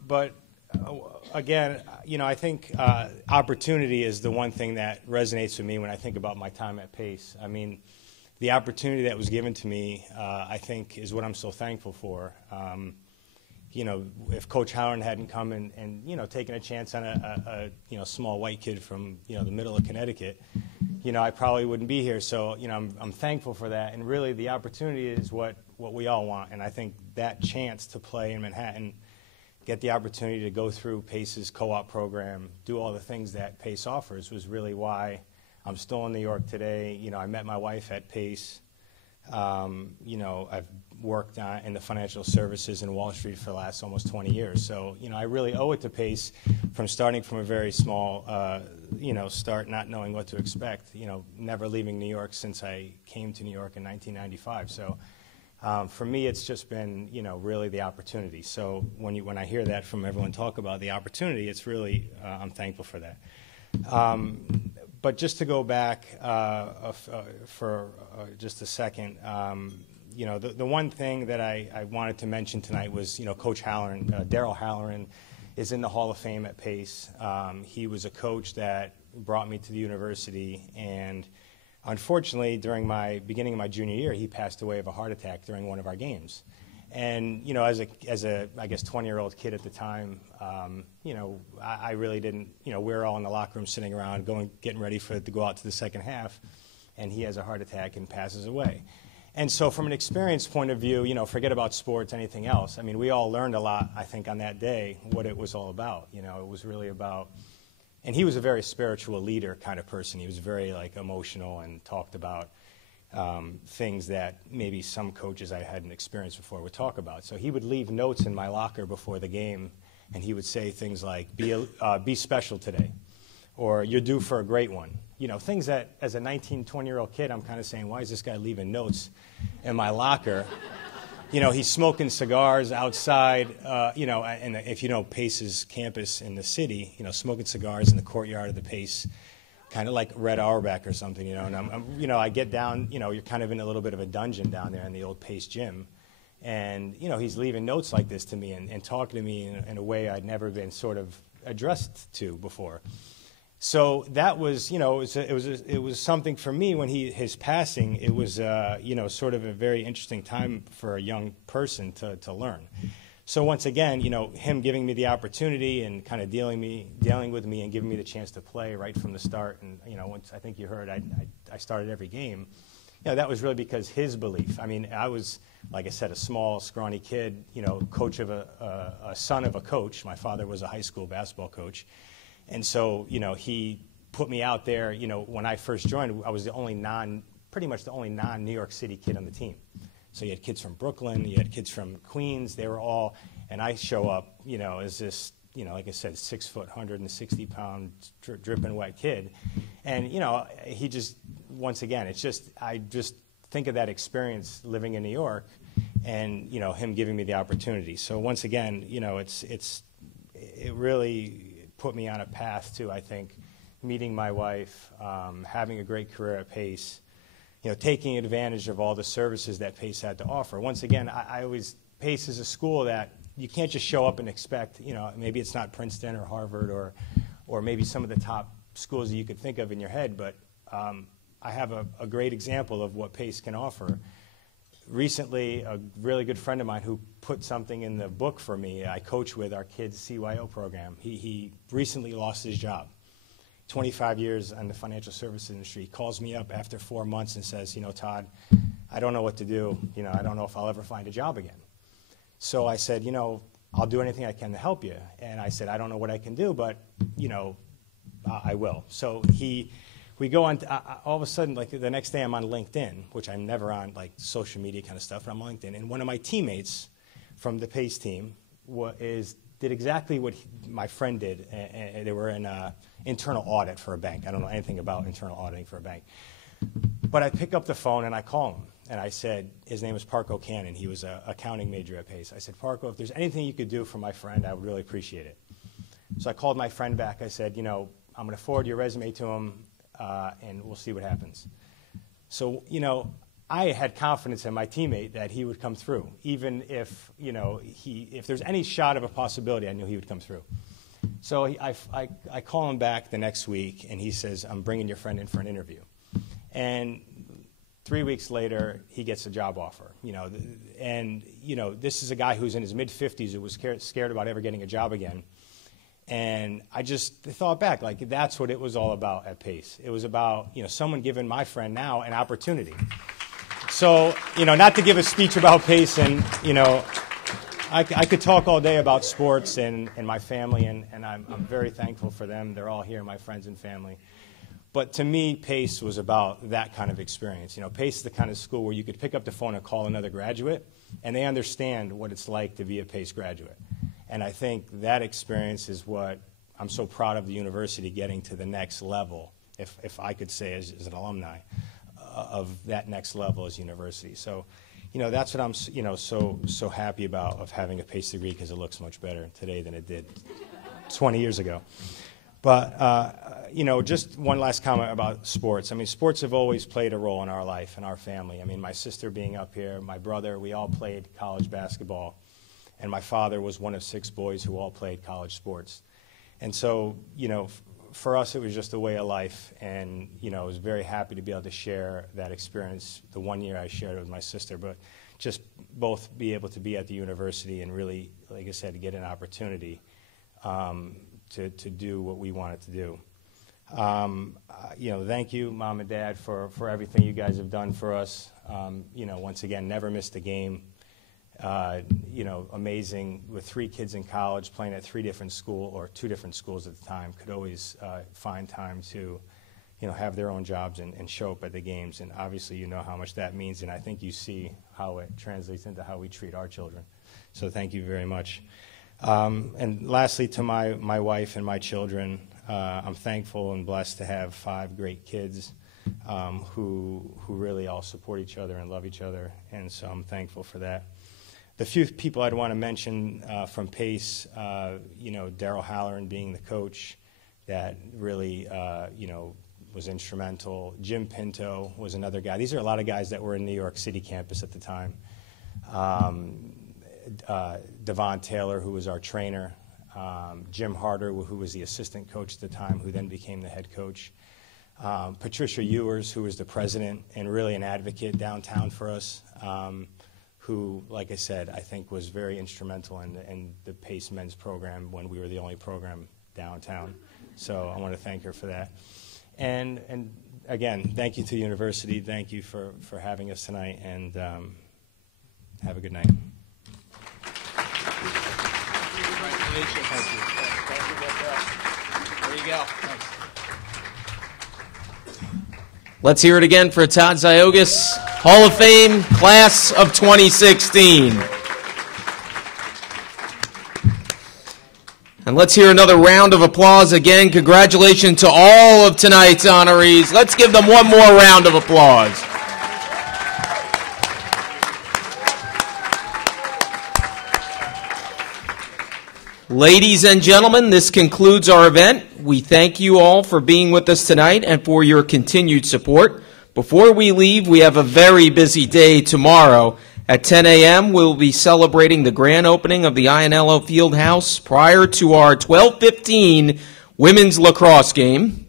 But again, you know, I think opportunity is the one thing that resonates with me when I think about my time at Pace. I mean, the opportunity that was given to me, I think, is what I'm so thankful for. You know, if Coach Howard hadn't come and you know, taken a chance on a you know, small white kid from, you know, the middle of Connecticut, you know, I probably wouldn't be here. So, you know, I'm thankful for that. And really, the opportunity is what we all want. And I think that chance to play in Manhattan, get the opportunity to go through Pace's co-op program, do all the things that Pace offers, was really why I'm still in New York today. You know, I met my wife at Pace. You know, I've worked in the financial services in Wall Street for the last almost 20 years. So, you know, I really owe it to Pace from starting from a very small, you know, start, not knowing what to expect, you know, never leaving New York since I came to New York in 1995. So for me, it's just been, you know, really the opportunity. So when I hear that from everyone talk about the opportunity, it's really, I'm thankful for that. But just to go back for just a second, you know, the one thing that I wanted to mention tonight was, you know, Coach Halloran, Daryl Halloran, is in the Hall of Fame at Pace. He was a coach that brought me to the university, and unfortunately, during my beginning of my junior year, he passed away of a heart attack during one of our games. And, you know, as a I guess 20-year-old kid at the time, you know, I really didn't, you know, we were all in the locker room sitting around getting ready to go out to the second half, and he has a heart attack and passes away. And so from an experience point of view, you know, forget about sports, anything else. I mean, we all learned a lot, I think, on that day, what it was all about. You know, it was really about, and he was a very spiritual leader kind of person. He was very, like, emotional and talked about things that maybe some coaches I hadn't experienced before would talk about. So he would leave notes in my locker before the game, and he would say things like, be special today, or you're due for a great one. You know, things that as a 19, 20-year-old kid, I'm kind of saying, why is this guy leaving notes in my locker? You know, he's smoking cigars outside, you know, and if you know Pace's campus in the city, you know, smoking cigars in the courtyard of the Pace, kind of like Red Auerbach or something, you know. And you know, I get down, you know, you're kind of in a little bit of a dungeon down there in the old Pace gym. And, you know, he's leaving notes like this to me and talking to me in a way I'd never been sort of addressed to before. So that was, you know, it was something for me when his passing. It was, you know, sort of a very interesting time for a young person to learn. So once again, you know, him giving me the opportunity and kind of dealing with me and giving me the chance to play right from the start. And, you know, once I think you heard I started every game. You know, that was really because his belief. I mean, I was, like I said, a small, scrawny kid, you know, coach of a son of a coach. My father was a high school basketball coach. And so, you know, he put me out there. You know, when I first joined, I was pretty much the only non-New York City kid on the team. So you had kids from Brooklyn, you had kids from Queens. They were all, and I show up, you know, as this, you know, like I said, 6 foot, 160-pound, dripping wet kid. And, you know, he just, once again, it's just, I just think of that experience living in New York and, you know, him giving me the opportunity. So once again, you know, it really put me on a path to, I think, meeting my wife, having a great career at Pace, taking advantage of all the services that Pace had to offer. Once again, Pace is a school that you can't just show up and expect, maybe it's not Princeton or Harvard or maybe some of the top schools that you could think of in your head, but I have a great example of what Pace can offer. Recently, a really good friend of mine who put something in the book for me, I coach with our kids' CYO program. He recently lost his job. 25 years in the financial services industry. He calls me up after 4 months and says, Todd, I don't know what to do. I don't know if I'll ever find a job again. So I said, I'll do anything I can to help you. And I said, I don't know what I can do, but, I will. So we go on, all of a sudden, like the next day I'm on LinkedIn, which I'm never on, like social media kind of stuff, but I'm on LinkedIn. And one of my teammates from the Pace team did exactly what my friend did. And they were in internal audit for a bank. I don't know anything about internal auditing for a bank. But I pick up the phone and I call him. And I said, his name was Parco Cannon. He was an accounting major at Pace. I said, Parco, if there's anything you could do for my friend, I would really appreciate it. So I called my friend back. I said, I'm going to forward your resume to him, and we'll see what happens. So, I had confidence in my teammate that he would come through. Even if, if there's any shot of a possibility, I knew he would come through. So I call him back the next week, and he says, I'm bringing your friend in for an interview. And 3 weeks later, he gets a job offer. This is a guy who's in his mid-50s who was scared about ever getting a job again. And I just thought back, like, that's what it was all about at Pace. It was about, someone giving my friend now an opportunity. So, not to give a speech about Pace, and, I could talk all day about sports and my family, and I'm very thankful for them. They're all here, my friends and family. But to me, Pace was about that kind of experience. Pace is the kind of school where you could pick up the phone and call another graduate, and they understand what it's like to be a Pace graduate. And I think that experience is what I'm so proud of the university getting to the next level, if I could say as an alumni, of that next level as university. So, that's what I'm, so happy about, of having a Pace degree, because it looks much better today than it did 20 years ago. But, just one last comment about sports. I mean, sports have always played a role in our life and our family. I mean, my sister being up here, my brother, we all played college basketball. And my father was one of 6 boys who all played college sports. And so, for us, it was just a way of life. And, I was very happy to be able to share that experience the 1 year I shared it with my sister. But just both be able to be at the university and really, like I said, to get an opportunity to do what we wanted to do. Thank you, Mom and Dad, for everything you guys have done for us. Once again, never missed a game. Amazing with 3 kids in college, playing at 3 different schools, or 2 different schools at the time, could always find time to, have their own jobs and show up at the games. And obviously, how much that means, and I think you see how it translates into how we treat our children. So thank you very much. And lastly, to my wife and my children, I'm thankful and blessed to have 5 great kids who really all support each other and love each other, and so I'm thankful for that. The few people I'd want to mention from Pace, Daryl Halloran being the coach, that really, was instrumental. Jim Pinto was another guy. These are a lot of guys that were in New York City campus at the time. Devon Taylor, who was our trainer. Jim Harder, who was the assistant coach at the time, who then became the head coach. Patricia Ewers, who was the president and really an advocate downtown for us. Who, like I said, I think was very instrumental in the Pace men's program when we were the only program downtown. So I want to thank her for that. And again, thank you to the university. Thank you for having us tonight, and have a good night. Congratulations. Thank you. There you go. Thanks. Let's hear it again for Todd Ziogas, Hall of Fame, Class of 2016. And let's hear another round of applause again. Congratulations to all of tonight's honorees. Let's give them one more round of applause. Ladies and gentlemen, this concludes our event. We thank you all for being with us tonight and for your continued support. Before we leave, we have a very busy day tomorrow. At 10 a.m., we'll be celebrating the grand opening of the Ionello Fieldhouse prior to our 12:15 women's lacrosse game.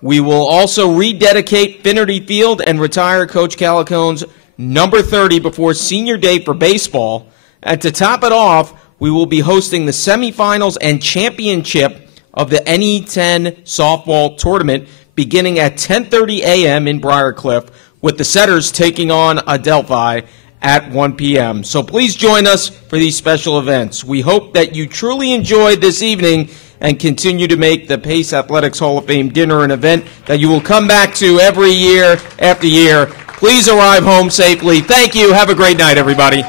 We will also rededicate Finnerty Field and retire Coach Calicone's number 30 before senior day for baseball. And to top it off, we will be hosting the semifinals and championship of the NE10 softball tournament beginning at 10:30 a.m. in Briarcliff, with the Setters taking on Adelphi at 1 p.m. So please join us for these special events. We hope that you truly enjoyed this evening and continue to make the Pace Athletics Hall of Fame dinner an event that you will come back to every year after year. Please arrive home safely. Thank you. Have a great night, everybody.